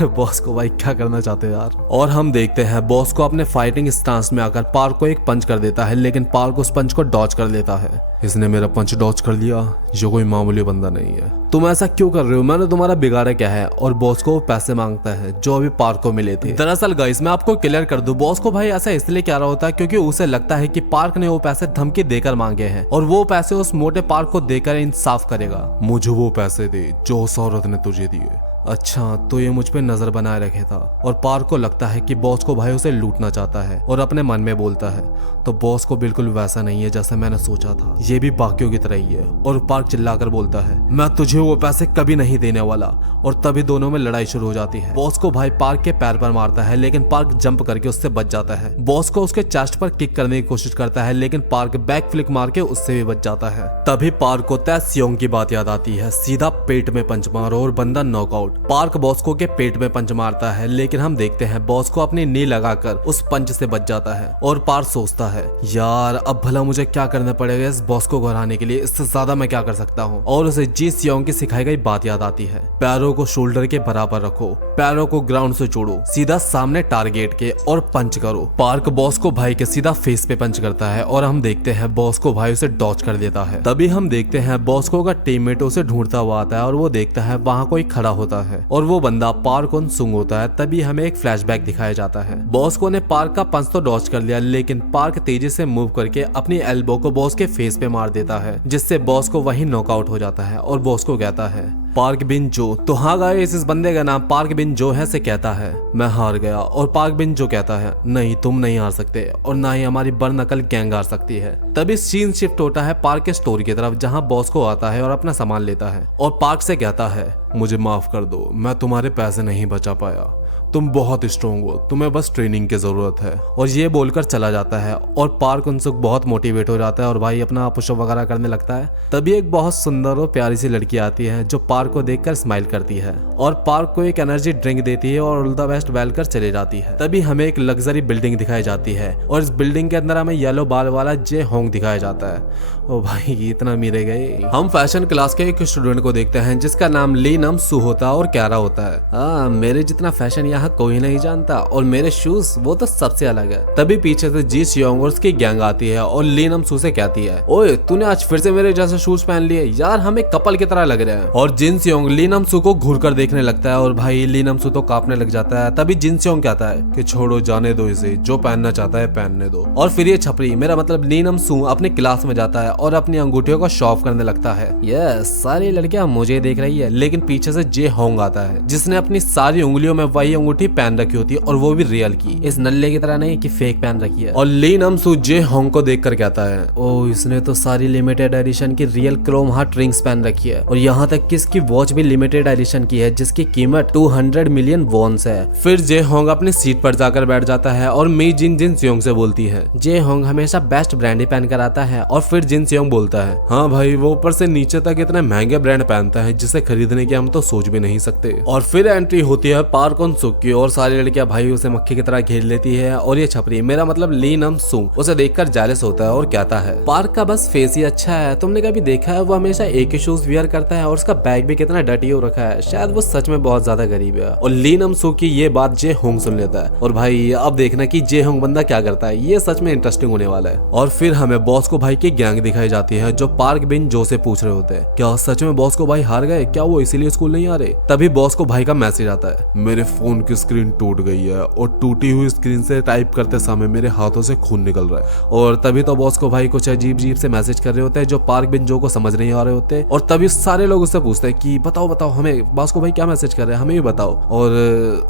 बॉस को भाई क्या करना चाहते हैं यार। और हम देखते हैं बॉस को अपने फाइटिंग स्टांस में आकर पार्क को एक पंच कर देता है, लेकिन पार्क उस पंच को डॉज कर लेता है। इसने मेरा पंच डॉज कर लिया, जो कोई मामूली बंदा नहीं है। तुम ऐसा क्यों कर रहे हो, मैंने तुम्हारा बिगाड़ा क्या है? और बॉस को पैसे मांगता है जो अभी पार्क को मिले थे। दरअसल गाइस मैं आपको क्लियर कर दूं, बॉस को भाई ऐसा इसलिए कह रहा होता है क्योंकि उसे लगता है कि पार्क ने वो पैसे धमकी देकर मांगे हैं और वो पैसे उस मोटे पार्क को देकर इंसाफ करेगा। मुझे वो पैसे दे जो उस औरत ने तुझे दिए। अच्छा तो ये मुझ पे नजर बनाए रखे था। और पार्क को लगता है कि बॉस को भाई उसे लूटना चाहता है और अपने मन में बोलता है तो बॉस को बिल्कुल वैसा नहीं है जैसा मैंने सोचा था, ये भी बाकियों की तरह ही है। और पार्क चिल्लाकर बोलता है मैं तुझे वो पैसे कभी नहीं देने वाला। और तभी दोनों में लड़ाई शुरू हो जाती है। बॉस को भाई पार्क के पैर पर मारता है लेकिन पार्क जंप करके उससे बच जाता है। बॉस को उसके चेस्ट पर किक करने की कोशिश करता है लेकिन पार्क बैक फ्लिक मार के उससे भी बच जाता है। तभी पार्क को तय सियोंग की बात याद आती है, सीधा पेट में पंच मारो और बंदा नॉकआउट। पार्क बॉस को के पेट में पंच मारता है लेकिन हम देखते हैं बॉस को अपनी नी लगाकर उस पंच से बच जाता है। और पार्क सोचता है यार अब भला मुझे क्या करना पड़ेगा इस बॉस को घुराने के लिए, इससे ज्यादा मैं क्या कर सकता हूँ। और उसे जी सियोंग की सिखाई गई बात याद आती है, पैरों को शोल्डर के बराबर रखो, पैरों को ग्राउंड से जोड़ो, सीधा सामने टारगेट के और पंच करो। पार्क बॉस को भाई के सीधा फेस पे पंच करता है और हम देखते हैं बॉस को भाई उसे डॉज कर देता है। तभी हम देखते हैं बॉस को का टीममेट उसे ढूंढता हुआ आता है और वो देखता है वहाँ कोई खड़ा होता है और वो बंदा पार्क युनसुक होता है। तभी हमें एक फ्लैशबैक दिखाया जाता है, बॉस को ने पार्क का पंच तो डॉज कर लिया लेकिन पार्क तेजी से मूव करके अपनी एल्बो को बॉस के फेस पे मार देता है जिससे बॉस को वहीं नॉकआउट हो जाता है। और बॉस को कहता है पार्क बिन जो, तो हाँ गाइस इस बंदे का नाम पार्क बिन जो है से कहता है मैं हार गया। और पार्क बिन जो कहता है नहीं तुम नहीं हार सकते और ना ही हमारी बरनकल गैंग हार सकती है। तभी सीन शिफ्ट होता है पार्क के स्टोर की तरफ जहाँ बॉस को आता है और अपना सामान लेता है और पार्क से कहता है मुझे माफ कर दो, मैं तुम्हारे पैसे नहीं बचा पाया। तुम बहुत स्ट्रोंग हो, तुम्हें बस ट्रेनिंग की जरूरत है। और ये बोलकर चला जाता है और पार्क उनसे बहुत मोटिवेट हो जाता है और भाई अपना पुशअप वगैरह करने लगता है। तभी एक बहुत सुंदर और प्यारी सी लड़की आती है जो पार्क को देखकर स्माइल करती है और पार्क को एक एनर्जी ड्रिंक देती है और ऑल द बेस्ट बोलकर चले जाती है। तभी हमें एक लग्जरी बिल्डिंग दिखाई जाती है और इस बिल्डिंग के अंदर हमें येलो बाल वाला जे होंग दिखाया जाता है। ओ भाई इतना मेरे गए। हम फैशन क्लास के एक स्टूडेंट को देखते हैं जिसका नाम ली नम सू होता है और क्यारा होता है। मेरे जितना फैशन यहाँ कोई नहीं जानता और मेरे शूज वो तो सबसे अलग है। तभी पीछे से जी सियोंग और उसकी गैंग आती है और ली नम सू से कहती है, ओए तूने आज फिर से मेरे जैसे शूज पहन लिए यार, हमें कपल की तरह लग रहे हैं। और जिन सियोंग ली नम सू को घूर कर देखने लगता है और भाई ली नम सू तो कांपने लग जाता है। तभी जिन सियोंग कहता है कि छोड़ो जाने दो इसे, जो पहनना चाहता है पहनने दो। और फिर ये छपरी मेरा मतलब ली नम सू अपने क्लास में जाता है और अपनी अंगूठियों को शॉफ करने लगता है। यस, सारी लड़कियां मुझे देख रही है, लेकिन पीछे से जे होंग आता है जिसने अपनी सारी उंगलियों में वही अंगूठी पहन रखी होती है और वो भी रियल की, इस नल्ले की तरह नहीं कि फेक पहन रखी है। और ली नम सू जे होंग को देखकर कहता है, ओ इसने तो सारी लिमिटेड एडिशन की रियल क्रोम हार्ट रिंग्स पहन रखी है और यहाँ तक कि इसकी वॉच भी लिमिटेड एडिशन की है जिसकी कीमत 200 मिलियन वॉन्स है। फिर जे होंग अपनी सीट पर जाकर बैठ जाता है और मी जिन जिन सियोंग से बोलती है, जे होंग हमेशा बेस्ट ब्रांड ही पहन कर आता है। और फिर जिन सियोंग बोलता है, हाँ भाई वो ऊपर से नीचे तक इतने महंगे ब्रांड पहनता है जिसे खरीदने की हम तो सोच भी नहीं सकते। और फिर एंट्री होती है पार्क उन सुक की और सारी लड़कियां भाई उसे मक्खी की तरह घेर लेती है और ये छपरी मेरा मतलब ली नम सू उसे देखकर जेलस होता है और कहता है, पार्क का बस फेस ही अच्छा है, तुमने कभी देखा है वो हमेशा एक ही शूज वियर करता है और उसका बैग भी कितना डर्टी हो रखा है, शायद वो सच में बहुत ज्यादा गरीब है। और ली नम सू की ये बात जे होंग सुन लेता है और भाई अब देखना कि जे होंग बंदा क्या करता है, ये सच में इंटरेस्टिंग होने वाला है। और फिर हमें बॉस को भाई की गैंग दिखाई जाती है जो पार्क बिन जो से पूछ रहे होते हैं, क्या सच में बॉस को भाई हार गए, क्या वो इसीलिए स्कूल नहीं आ रहे। तभी बॉस को भाई का मैसेज आता है, मेरे फोन की स्क्रीन टूट गई है और टूटी हुई स्क्रीन से टाइप करते समय मेरे हाथों से खून निकल रहा है। और तभी तो बॉस को भाई कुछ अजीब अजीब से मैसेज कर रहे होते हैं जो पार्क बिन जो को समझ नहीं आ रहे होते। और तभी सारे लोग उससे पूछते हैं कि बताओ बताओ हमें बॉस को भाई क्या मैसेज कर रहे हैं, हमें भी बताओ। और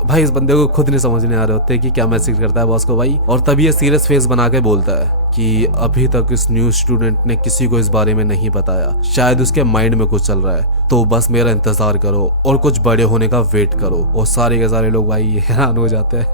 भाई इस बंदे को खुद नहीं समझने आ रहे होते कि क्या मैसेज करता है बॉस को भाई। और तभी ये सीरियस फेस बना के बोलता है कि अभी तक इस न्यू स्टूडेंट ने किसी को इस बारे में नहीं बताया, शायद उसके माइंड में कुछ चल रहा है, तो बस मेरा इंतजार करो और कुछ बड़े होने का वेट करो। और सारे के सारे लोग भाई हैरान हो जाते हैं।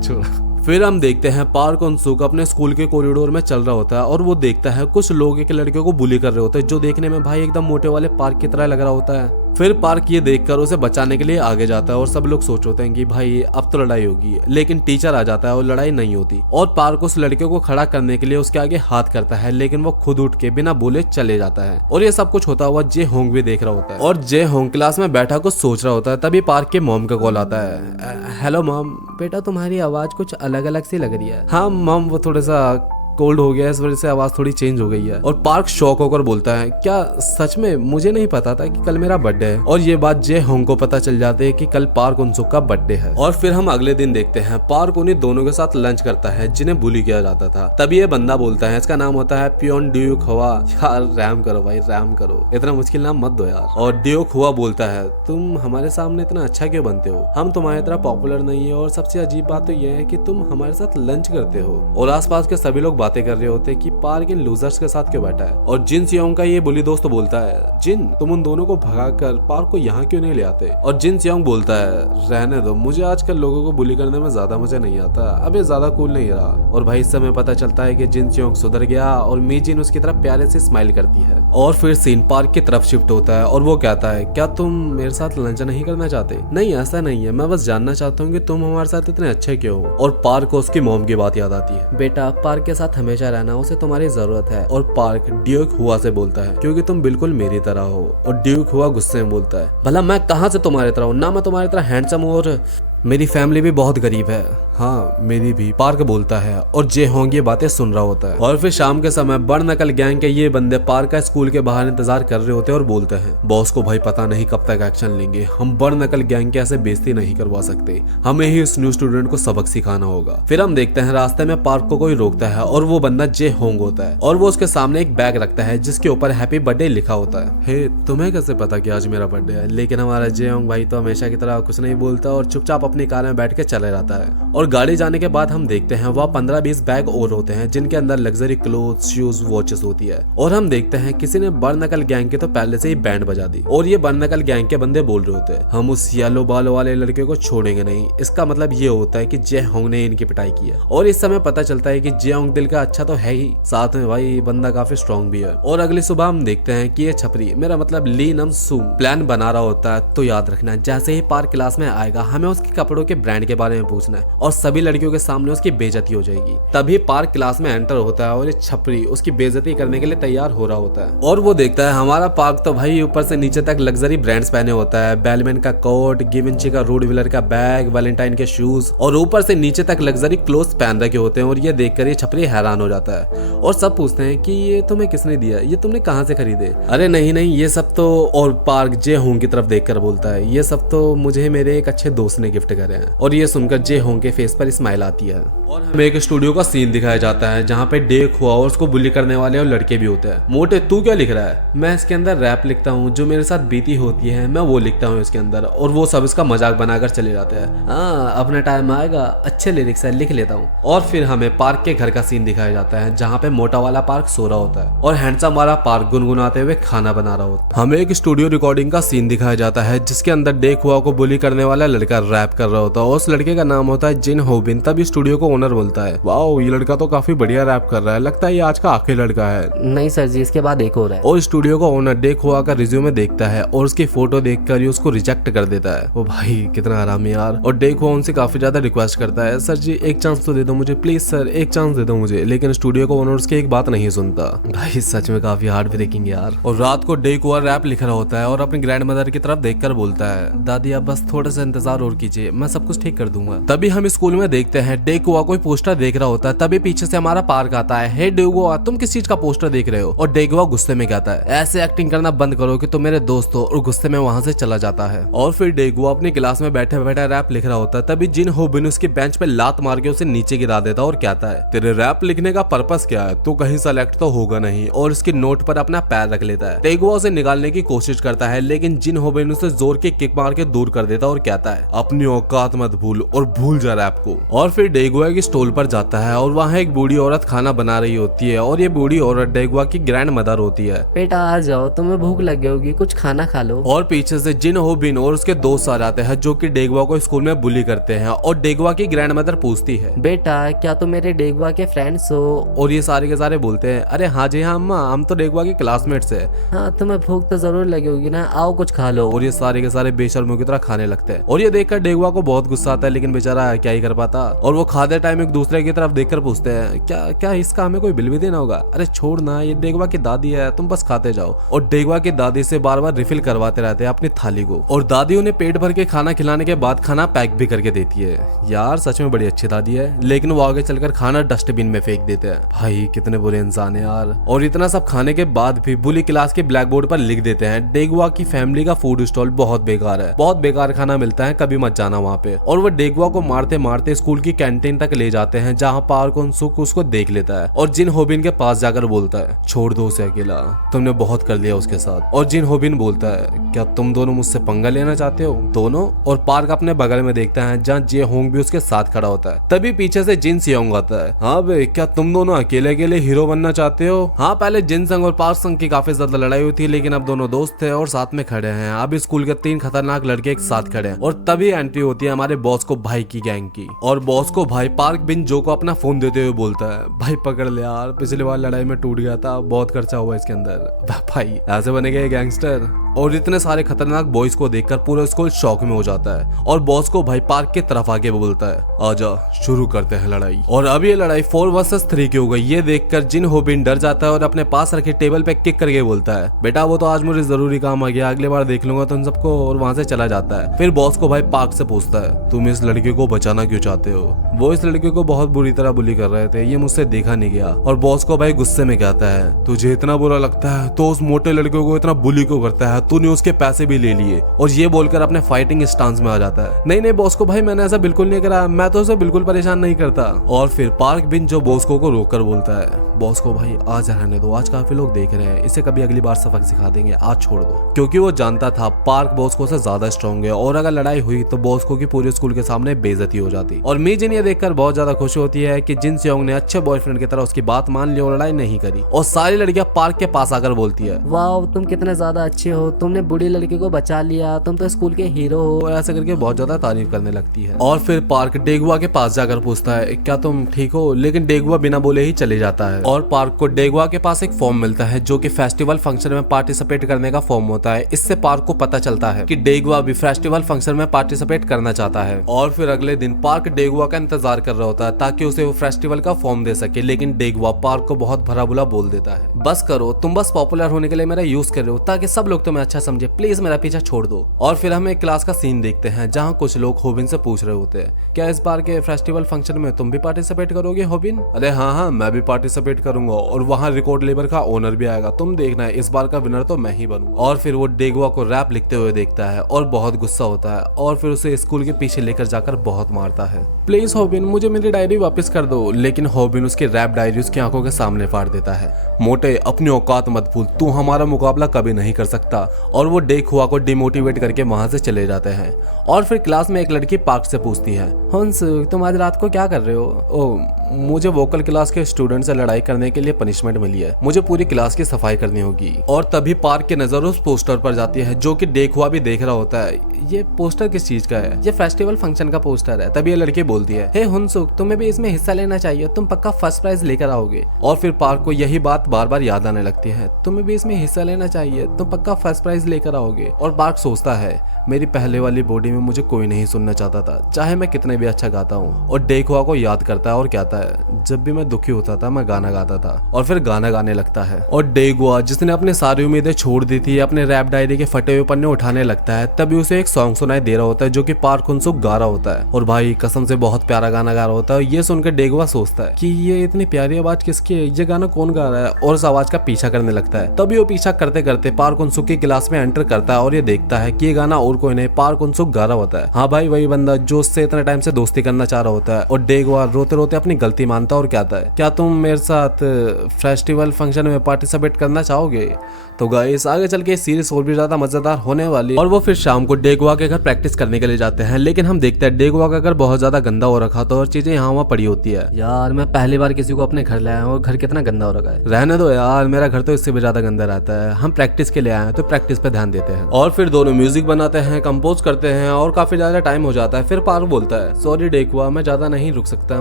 छोड़ो। फिर हम देखते हैं पार्क उन सुक अपने स्कूल के कॉरिडोर में चल रहा होता है और वो देखता है कुछ लोग एक लड़के को बुली कर रहे होते हैं जो देखने में भाई एकदम मोटे वाले पार्क की तरह लग रहा होता है। फिर पार्क ये देखकर उसे बचाने के लिए आगे जाता है और सब लोग सोच होते हैं कि भाई अब तो लड़ाई होगी, लेकिन टीचर आ जाता है और लड़ाई नहीं होती। और पार्क उस लड़के को खड़ा करने के लिए उसके आगे हाथ करता है, लेकिन वो खुद उठ के बिना बोले चले जाता है। और ये सब कुछ होता हुआ जे होंग भी देख रहा होता है और जे होंग क्लास में बैठा कुछ सोच रहा होता है। तभी पार्क के मॉम का कॉल आता है, हेलो मॉम, बेटा तुम्हारी आवाज कुछ अलग अलग सी लग रही है। हाँ मॉम, वो थोड़ा सा कोल्ड हो गया, इस वजह से आवाज थोड़ी चेंज हो गई है। और पार्क शॉक होकर बोलता है, क्या सच में? मुझे नहीं पता था कि कल मेरा बर्थडे है। और ये बात जे होंग को पता चल जाती है कि कल पार्क उनसुक का बर्थडे है। और फिर हम अगले दिन देखते हैं पार्क उन्हीं दोनों के साथ लंच करता है जिन्हें बुली किया जाता था। तभी ये बंदा बोलता है, इसका नाम होता है पियोन ड्यूक हुआ। यार रैम करो भाई, रैम करो, इतना मुश्किल नाम मत दो यार। और ड्यूक हुआ बोलता है, तुम हमारे सामने इतना अच्छा क्यों बनते हो, हम तुम्हारी तरह पॉपुलर नहीं है और सबसे अजीब बात तो ये है कि तुम हमारे साथ लंच करते हो। और आसपास के सभी लोग बातें कर रहे होते कि पार्क इन लूजर्स के साथ क्यों बैठा है। और जिन सियोंग का ये बुली दोस्त बोलता है, जिन तुम उन दोनों को भगाकर पार्क को यहाँ क्यों नहीं ले आते। और जिन सियोंग बोलता है, रहने दो, मुझे आजकल लोगों को बुली करने में ज्यादा मजा नहीं आता, अबे ज्यादा कूल नहीं रहा। और भाई इस समय पता चलता है कि जिन सियोंग सुधर गया और मी जिन उसकी तरफ प्यारे से स्माइल करती है। और फिर सीन पार्क की तरफ शिफ्ट होता है और वो कहता है, क्या तुम मेरे साथ लंच नहीं करना चाहते? नहीं ऐसा नहीं है, मैं बस जानना चाहता हूँ कि तुम हमारे साथ इतने अच्छे क्यों हो। और पार्क को उसकी मॉम की बात याद आती है, बेटा पार्क के साथ हमेशा रहना, उसे तुम्हारी जरूरत है। और पार्क ड्यूक हुआ से बोलता है, क्योंकि तुम बिल्कुल मेरी तरह हो। और ड्यूक हुआ गुस्से में बोलता है, भला मैं कहाँ से तुम्हारी तरह हूँ, ना मैं तुम्हारी तरह हैंडसम हूँ और मेरी फैमिली भी बहुत गरीब है। हाँ मेरी भी, पार्क बोलता है। और जे होंग ये बातें सुन रहा होता है। और फिर शाम के समय बड़ नकल गैंग के ये बंदे पार्क का स्कूल के बाहर इंतजार कर रहे होते हैं और बोलते हैं, बॉस को भाई पता नहीं कब तक एक्शन लेंगे, हम बड़ नकल गैंग के ऐसे बेइज्जती नहीं करवा सकते, हमें ही उस न्यू स्टूडेंट को सबक सिखाना होगा। फिर हम देखते हैं रास्ते में पार्क को कोई रोकता है और वो बंदा जे होंग होता है और वो उसके सामने एक बैग रखता है जिसके ऊपर हैप्पी बर्थडे लिखा होता है। हे तुम्हें कैसे पता कि आज मेरा बर्थडे है? लेकिन हमारा जे होंग भाई तो हमेशा की तरह कुछ नहीं बोलता और चुपचाप अपनी कार में बैठ के चला जाता है। और और गाड़ी जाने के बाद हम देखते हैं वह 15-20 बैग और होते हैं जिनके अंदर लग्जरी क्लोथ, शूज, वॉचेस होती है। और हम देखते हैं किसी ने बर्नकल गैंग के तो पहले से ही बैंड बजा दी और ये बर्नकल गैंग के बंदे बोल रहे होते हैं हम उस येलो बाल वाले लड़के को छोड़ेंगे नहीं। इसका मतलब ये होता है कि जेहोंग ने इनकी पिटाई की है। और इस समय पता चलता है कि जेहोंग दिल का अच्छा तो है ही, साथ में भाई बंदा काफी स्ट्रॉन्ग भी है। और अगली सुबह हम देखते हैं कि ये छपरी मेरा मतलब ली नम सूंग प्लान बना रहा होता है। तो याद रखना जैसे ही पार्क क्लास में आएगा हमें उसके कपड़ों के ब्रांड के बारे में पूछना है और सभी लड़कियों के सामने उसकी बेइज्जती हो जाएगी। तभी पार्क क्लास में एंटर होता है और ये छपरी उसकी बेइज्जती करने के लिए तैयार हो रहा होता है। और वो देखता है हमारा पार्क तो भाई ऊपर से नीचे तक लग्जरी ब्रांड्स पहने होता है, बेलमैन का कोट, गिवेंची का रोड व्हीलर का बैग, वैलेंटाइन के शूज और ऊपर से नीचे तक लग्जरी क्लोथ्स पहन रखे होते हैं। और ये देखकर ये छपरी हैरान हो जाता है और सब पूछते हैं कि ये तुम्हें किसने दिया, ये तुमने कहाँ से खरीदे। अरे नहीं नहीं ये सब तो, और पार्क जेहोंग की तरफ देखकर बोलता है ये सब तो मुझे मेरे एक अच्छे दोस्त ने गिफ्ट करे हैं। और ये सुनकर जेहोंग के फेस पर स्माइल आती है। और हमें एक स्टूडियो का सीन दिखाया जाता है जहाँ पे डेक हुआ और उसको बुली करने वाले और लड़के भी होते हैं। मोटे तू क्या लिख रहा है? मैं इसके अंदर रैप लिखता हूँ, जो मेरे साथ बीती होती है मैं वो लिखता हूँ इसके अंदर। और वो सब इसका मजाक बनाकर चले जाते हैं। हाँ अपना टाइम आएगा, अच्छे लिरिक्स है, लिख लेता हूँ। और फिर हमें पार्क के घर का सीन दिखाया जाता है जहाँ पे मोटा वाला पार्क सो रहा होता है और हैंडसम वाला पार्क गुनगुनाते हुए खाना बना रहा होता है। हमें एक स्टूडियो रिकॉर्डिंग का सीन दिखाया जाता है जिसके अंदर डेक हुआ को बुली करने वाला लड़का रैप कर रहा होता है और उस लड़के का नाम होता है जिन होबिन। तभी स्टूडियो को ओनर बोलता है वाओ ये लड़का तो काफी बढ़िया रैप कर रहा है, लगता है ये आज का आखिरी लड़का है। नहीं सर जी, इसके बाद एक और है। और स्टूडियो का ओनर डेक हुआ का रिज्यूमे देखता है और उसकी फोटो देखकर ही उसको रिजेक्ट कर देता है। ओ भाई कितना आराम यार। और डेक हुआ उनसे काफी ज्यादा रिक्वेस्ट करता है सर जी एक चांस तो दे दो मुझे, प्लीज सर एक चांस दे दो मुझे। लेकिन स्टूडियो का ओनर उसकी एक बात नहीं सुनता। भाई सच में काफी हार्ट ब्रेकिंग यार। और रात को डेक हुआ रैप लिख रहा होता है और अपनी ग्रैंड मदर की तरफ देखकर बोलता है दादी आप बस थोड़ा सा इंतजार और कीजिए, मैं सब कुछ ठीक कर दूंगा। तभी हम स्कूल में देखते हैं डेक हुआ कोई पोस्टर देख रहा होता है। तभी पीछे से हमारा पार्क आता है। हे डेगुआ तुम किस चीज का पोस्टर देख रहे हो? और डेगुआ गुस्से में कहता है ऐसे एक्टिंग करना बंद करो कि तुम मेरे दोस्त हो। और गुस्से में वहां से चला जाता है। और फिर डेगुआ अपनी क्लास में बैठे बैठे रैप लिख रहा होता है। तभी जिन होबिन उसके बेंच पे लात मार के उसे नीचे गिरा देता है और कहता है तेरे रैप लिखने का पर्पस क्या है, तू कहीं सेलेक्ट तो होगा नहीं। और उसकी नोट पर अपना पैर रख लेता है। डेगुआ उसे निकालने की कोशिश करता है लेकिन जिन होबिन उसे जोर के किक मार के दूर कर देता और कहता है अपनी औकात मत भूल और भूल जा रैप को। और फिर डेगुआ की स्टॉल पर जाता है और वहाँ एक बूढ़ी औरत खाना बना रही होती है और ये बूढ़ी औरत डेगुआ की ग्रैंड मदर होती है। बेटा आ जाओ, तुम्हें भूख लगी होगी, कुछ खाना खा लो। और पीछे से जिन होबिन और उसके दोस्त आ जाते हैं जो कि डेगुआ को स्कूल में बुली करते हैं। और डेगुआ की ग्रैंड मदर पूछती है बेटा क्या तुम मेरे डेगुआ के फ्रेंड्स हो? और ये सारे के सारे बोलते हैं अरे हाँ जी हाँ अम्मा, हम तो डेगुआ के क्लासमेट्स है। हाँ तुम्हें भूख तो जरूर लगी होगी ना, आओ कुछ खा लो। और ये सारे के सारे बेशर्मों की तरह खाने लगते हैं। और ये देखकर डेगुआ को बहुत गुस्सा आता है लेकिन बेचारा क्या ही कर पाता। और वो खाते टाइम एक दूसरे की तरफ देखकर पूछते हैं क्या क्या इसका हमें कोई बिल भी देना होगा? अरे छोड़ ना, ये डेगुआ की दादी है, तुम बस खाते जाओ। और डेगुआ की दादी से बार बार रिफिल करवाते रहते हैं अपनी थाली को। और दादी उन्हें पेट भर के खाना खिलाने के बाद खाना पैक भी करके देती है। यार सच में बड़ी अच्छी दादी है। लेकिन वो आगे चलकर खाना डस्टबिन में फेंक देते हैं। भाई कितने बुरे इंसान है यार। और इतना सब खाने के बाद भी बुली क्लास के ब्लैक बोर्ड पर लिख देते हैं डेगुआ की फैमिली का फूड स्टॉल बहुत बेकार है, बहुत बेकार खाना मिलता है, कभी मत जाना वहाँ पे। और वो डेगुआ को मारते मारते स्कूल की कैंटीन तक ले जाते हैं जहाँ पार्क उनसुक उसको देख लेता है और जिन होबिन के पास जाकर बोलता है छोड़ दो उसे अकेला, तुमने बहुत कर लिया उसके साथ। और जिन होबिन बोलता है क्या तुम दोनों मुझसे पंगा लेना चाहते हो दोनों? और पार्क अपने बगल में देखता है जहाँ जे होंग भी उसके साथ खड़ा होता है। तभी पीछे से जिन सियोंग आता है। हाँ बे क्या तुम दोनों अकेले अकेले हीरो बनना चाहते हो? हाँ पहले जिन संग और पार्क संग की काफी ज्यादा लड़ाई हुई थी लेकिन अब दोनों दोस्त थे और साथ में खड़े हैं। अब स्कूल के 3 खतरनाक लड़के एक साथ खड़े हैं। और तभी एंट्री होती है हमारे बॉस को भाई की गैंग की। और बॉस को भाई पार्क बिन जो को अपना फोन देते हुए बोलता है भाई पकड़ ले यार, पिछली बार लड़ाई में टूट गया था, बहुत खर्चा हुआ इसके अंदर। भाई ऐसे बनेगा ये गैंगस्टर? और इतने सारे खतरनाक बॉयज को देखकर पूरा स्कूल शॉक में हो जाता है। और बॉस को भाई पार्क की तरफ आके बोलता है आजा शुरू करते हैं लड़ाई। और अब ये लड़ाई 4 वर्सेस 3 की हो गई। ये देखकर जिन होबिन डर जाता है और अपने पास रखे टेबल पे किक करके बोलता है बेटा वो तो आज मुझे जरूरी काम आ गया, अगली बार देख लूंगा तुम सबको। और वहां से चला जाता है। फिर बॉस को भाई पार्क से पूछता है तुम इस लड़के को बचाना क्यों चाहते हो? वो इस लड़के को बहुत बुरी तरह बुली कर रहे थे, ये मुझसे देखा नहीं गया। और बॉस को भाई गुस्से में कहता है तुझे इतना बुरा लगता है तो उस मोटे लड़के को इतना बुली क्यों करता है, तूने उसके पैसे भी ले लिए। और ये बोलकर अपने फाइटिंग स्टांस में आ जाता है। नहीं नहीं बॉस को भाई मैंने ऐसा बिल्कुल नहीं करा, मैं तो उसे बिल्कुल परेशान नहीं करता। और फिर पार्क बिन जो बॉस्को को रोककर बोलता है, बॉस्को भाई आज रहने दो, आज काफी लोग देख रहे हैं, इसे कभी अगली बार सबक सिखा देंगे, आज छोड़ दो। क्योंकि वो जानता था पार्क बॉस्को से ज्यादा स्ट्रॉन्ग है और अगर लड़ाई हुई तो बॉस्को की पूरे स्कूल के सामने बेइज्जती हो जाती। और मी जिन ये देखकर बहुत ज्यादा खुश होती है कि जिन सियोंग ने अच्छे बॉयफ्रेंड की तरह उसकी बात मान ली और लड़ाई नहीं करी। और सारी लड़कियां पार्क के पास आकर बोलती है, वाह तुम कितने ज्यादा अच्छे हो, तुमने बूढ़ी लड़की को बचा लिया, तुम तो स्कूल के हीरो हो। और ऐसा करके बहुत ज्यादा तारीफ करने लगती है। और फिर पार्क डेगुआ के पास जाकर पूछता है, क्या तुम ठीक हो? लेकिन डेगुआ बिना बोले ही चले जाता है। और पार्क को डेगुआ के पास एक फॉर्म मिलता है जो कि फेस्टिवल फंक्शन में पार्टिसिपेट करने का फॉर्म होता है। इससे पार्क को पता चलता है कि डेगुआ भी फेस्टिवल फंक्शन में पार्टिसिपेट करना चाहता है। और फिर अगले दिन पार्क डेगुआ का इंतजार कर रहा होता है ताकि उसे वो फेस्टिवल का फॉर्म दे सके। लेकिन डेगुआ पार्क को बहुत भला बुला बोल देता है, बस करो, तुम बस पॉपुलर होने के लिए मेरा यूज कर रहे हो ताकि सब लोग तुम्हें अच्छा समझे, प्लीज मेरा पीछा छोड़ दो। और फिर हम एक क्लास का सीन देखते हैं जहाँ कुछ लोग होबिन से पूछ रहे होते हैं, क्या इस बार के फेस्टिवल फंक्शन में तुम भी पार्टिसिपेट करोगे होबिन? अरे हाँ मैं भी पार्टिसिपेट करूंगा और वहाँ रिकॉर्ड लेबर का ओनर भी आएगा, तुम देखना है, इस बार का विनर तो मैं ही बनूंगा। और फिर वो डेगुआ को रैप लिखते हुए देखता है और बहुत गुस्सा होता है और फिर उसे स्कूल के पीछे लेकर जाकर बहुत मारता है। प्लीज होबिन मुझे मेरी डायरी वापस कर दो। लेकिन होबिन उसकी रैप डायरी उसकी आंखों के सामने फाड़ देता है। मोटे अपनी औकात मत भूल, तू हमारा मुकाबला कभी नहीं कर सकता। और वो डेगुआ को डिमोटिवेट करके वहां से चले जाते हैं। और फिर क्लास में एक लड़की पार्क से पूछती है, हंस तुम आज रात को क्या कर रहे हो? ओ मुझे वोकल क्लास के स्टूडेंट से लड़ाई करने के लिए पनिशमेंट मिली है, मुझे पूरी क्लास की सफाई करनी होगी। और तभी पार्क की नजर उस पोस्टर पर जाती है जो कि डेगुआ भी देख रहा होता है। ये पोस्टर किस चीज का है? ये फेस्टिवल फंक्शन का पोस्टर है। तभी ये लड़की बोलती है, हे हुनसुक तुम्हें भी इसमें हिस्सा लेना चाहिए, तुम पक्का फर्स्ट प्राइज लेकर आओगे। और फिर पार्क को यही बात बार बार याद आने लगती है, तुम्हें भी इसमें हिस्सा लेना चाहिए, तुम पक्का फर्स्ट प्राइज लेकर आओगे। और पार्क सोचता है, मेरी पहले वाली बॉडी में मुझे कोई नहीं सुनना चाहता था, चाहे मैं कितने भी अच्छा गाता हूँ। और डेगुआ को याद करता है और कहता है, जब भी मैं दुखी होता था मैं गाना गाता था। और फिर गाना गाने लगता है। और डेगुआ जिसने अपनी सारी उम्मीदें छोड़ दी थी अपने रैप डायरी के फटे हुए पन्ने उठाने लगता है। तभी उसे एक सॉन्ग सुनाई दे रहा होता है जो कि पार्क हुनसुक गा रहा होता है। और भाई कसम से बहुत प्यारा गाना गा रहा होता है। ये सुनकर डेगुआ सोचता है कि ये इतनी प्यारी आवाज किसकी है, ये गाना कौन गा रहा है? और उस आवाज का पीछा करने लगता है। तभी वो पीछा करते करते पार्क हुनसुक की क्लास में एंटर करता है और ये देखता है कि ये गाना और कोई नहीं पार्क हुनसुक गा रहा होता है। हाँ भाई वही बंदा जो उससे इतने टाइम से दोस्ती करना चाह रहा होता है। और डेगुआ रोते रोते अपनी गलती मानता है और कहता है, क्या तुम मेरे साथ फेस्टिवल फंक्शन में पार्टिसिपेट करना चाहोगे? तो गाइस आगे चल के सीरीज और भी ज्यादा मजेदार होने वाली है। और वो फिर शाम को डेगुआ के घर प्रैक्टिस करने के लिए जाते हैं। लेकिन हम देखते हैं डेगुआ का घर बहुत ज्यादा गंदा हो रखा था और चीजें यहाँ वहाँ पड़ी होती है। यार मैं पहली बार किसी को अपने घर लाया हूँ और घर कितना गंदा हो रखा है। रहने दो यार, मेरा घर तो इससे भी ज्यादा गंदा रहता है। हम प्रैक्टिस के लिए आए हैं तो प्रैक्टिस पे ध्यान देते हैं। और फिर दोनों म्यूजिक बनाते हैं, कंपोज करते हैं और काफी ज्यादा टाइम हो जाता है। फिर पार्क बोलता है, सॉरी डेगुआ मैं ज्यादा नहीं रुक सकता,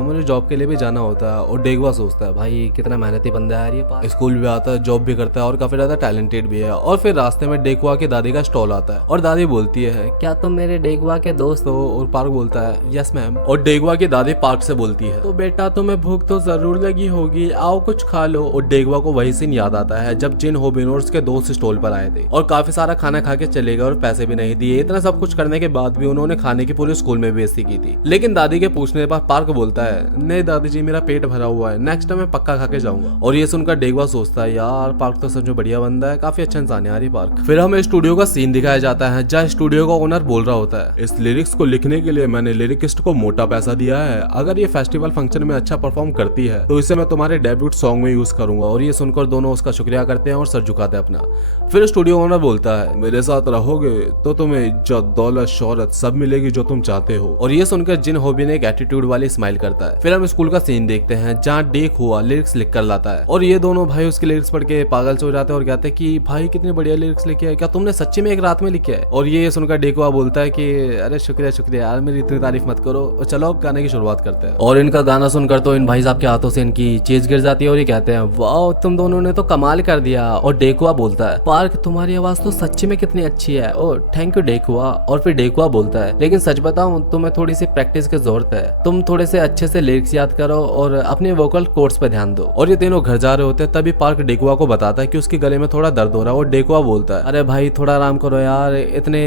मुझे जॉब के लिए भी जाना होता है। और डेगुआ सोचता है, भाई कितना मेहनती बंदा है ये पार्क, स्कूल भी आता है, जॉब भी करता है और काफी ज्यादा टैलेंटेड भी है। और फिर रास्ते में डेगुआ की दादी का स्टॉल आता है और दादी बोलती है, क्या तुम मेरे डेगुआ के दोस्त हो? और पार्क बोलता है, यस मैम। और डेगुआ की दादी पार्क से बोलती है, तो बेटा तुम्हें भूख तो जरूर लगी होगी, आओ कुछ खा लो। और डेगुआ को वही सीन याद आता है जब जिन होबिन और उसके दोस्त स्टॉल पर आए थे और काफी सारा खाना खा के चले गए और पैसे भी नहीं दिए। इतना सब कुछ करने के बाद भी उन्होंने खाने की पूरे स्कूल में बेइज्जती की थी। लेकिन दादी के पूछने पर पार्क बोलता है, नहीं दादी जी मेरा पेट भरा हुआ है, नेक्स्ट टाइम मैं पक्का खा के जाऊंगा। और ये सुनकर डेगुआ सोचता है, यार पार्क तो सच में बढ़िया बंदा है, काफी अच्छा इंसान है यार ये पार्क। फिर हमें स्टूडियो का सीन दिखाया जाता है जहाँ स्टूडियो का ओनर बोल रहा होता है, इस लिरिक्स को लिखने के लिए मैंने लिरिकिस्ट को मोटा पैसा दिया है, अगर ये फेस्टिवल फंक्शन में अच्छा परफॉर्म करती है तो इसे मैं तुम्हारे डेब्यूट सॉन्ग में यूज करूंगा। और ये सुनकर दोनों उसका शुक्रिया करते हैं और सर झुकाते हैं अपना। फिर स्टूडियो ओनर बोलता है, मेरे साथ रहोगे तो तुम्हें इज्जत दौलत शोहरत सब मिलेगी जो तुम चाहते हो। और ये सुनकर जिन होबिन एक एटीट्यूड वाली स्माइल करता है। फिर हम स्कूल का सीन देखते हैं जहाँ डेगुआ लिरिक्स लिख कर लाता है और ये दोनों भाई उसके लिरिक्स पढ़ के पागल हो जाते हैं और कहते हैं कि भाई कितने बढ़िया लिरिक्स लिखे है, क्या तुमने सच्ची में एक रात में लिखे है? और ये सुनकर डेगुआ बोलता है कि अरे शुक्रिया शुक्रिया यार, मेरी इतनी तारीफ मत करो, और चलो अब गाने की शुरुआत करते हैं। और इनका गाना सुनकर तो इन भाई साहब के हाथों से इनकी चीज गिर जाती है और ये कहते हैं, वाह तुम दोनों ने तो कमाल कर दिया। और डेगुआ बोलता है, पार्क तुम्हारी आवाज तो सच्ची में कितनी अच्छी है। ओ थैंक यू डेगुआ। और फिर डेगुआ बोलता है, लेकिन सच बताऊं तुम्हें थोड़ी सी प्रैक्टिस की जरूरत है, तुम थोड़े से अच्छे से लिरिक्स याद करो और अपने वोकल कोर्स पे ध्यान दो। और ये तीनों घर जा रहे होते हैं तभी पार्क डेगुआ को बताता है कि उसके गले में थोड़ा दर्द हो रहा है। और डेगुआ बोलता है, अरे भाई थोड़ा आराम करो यार, इतने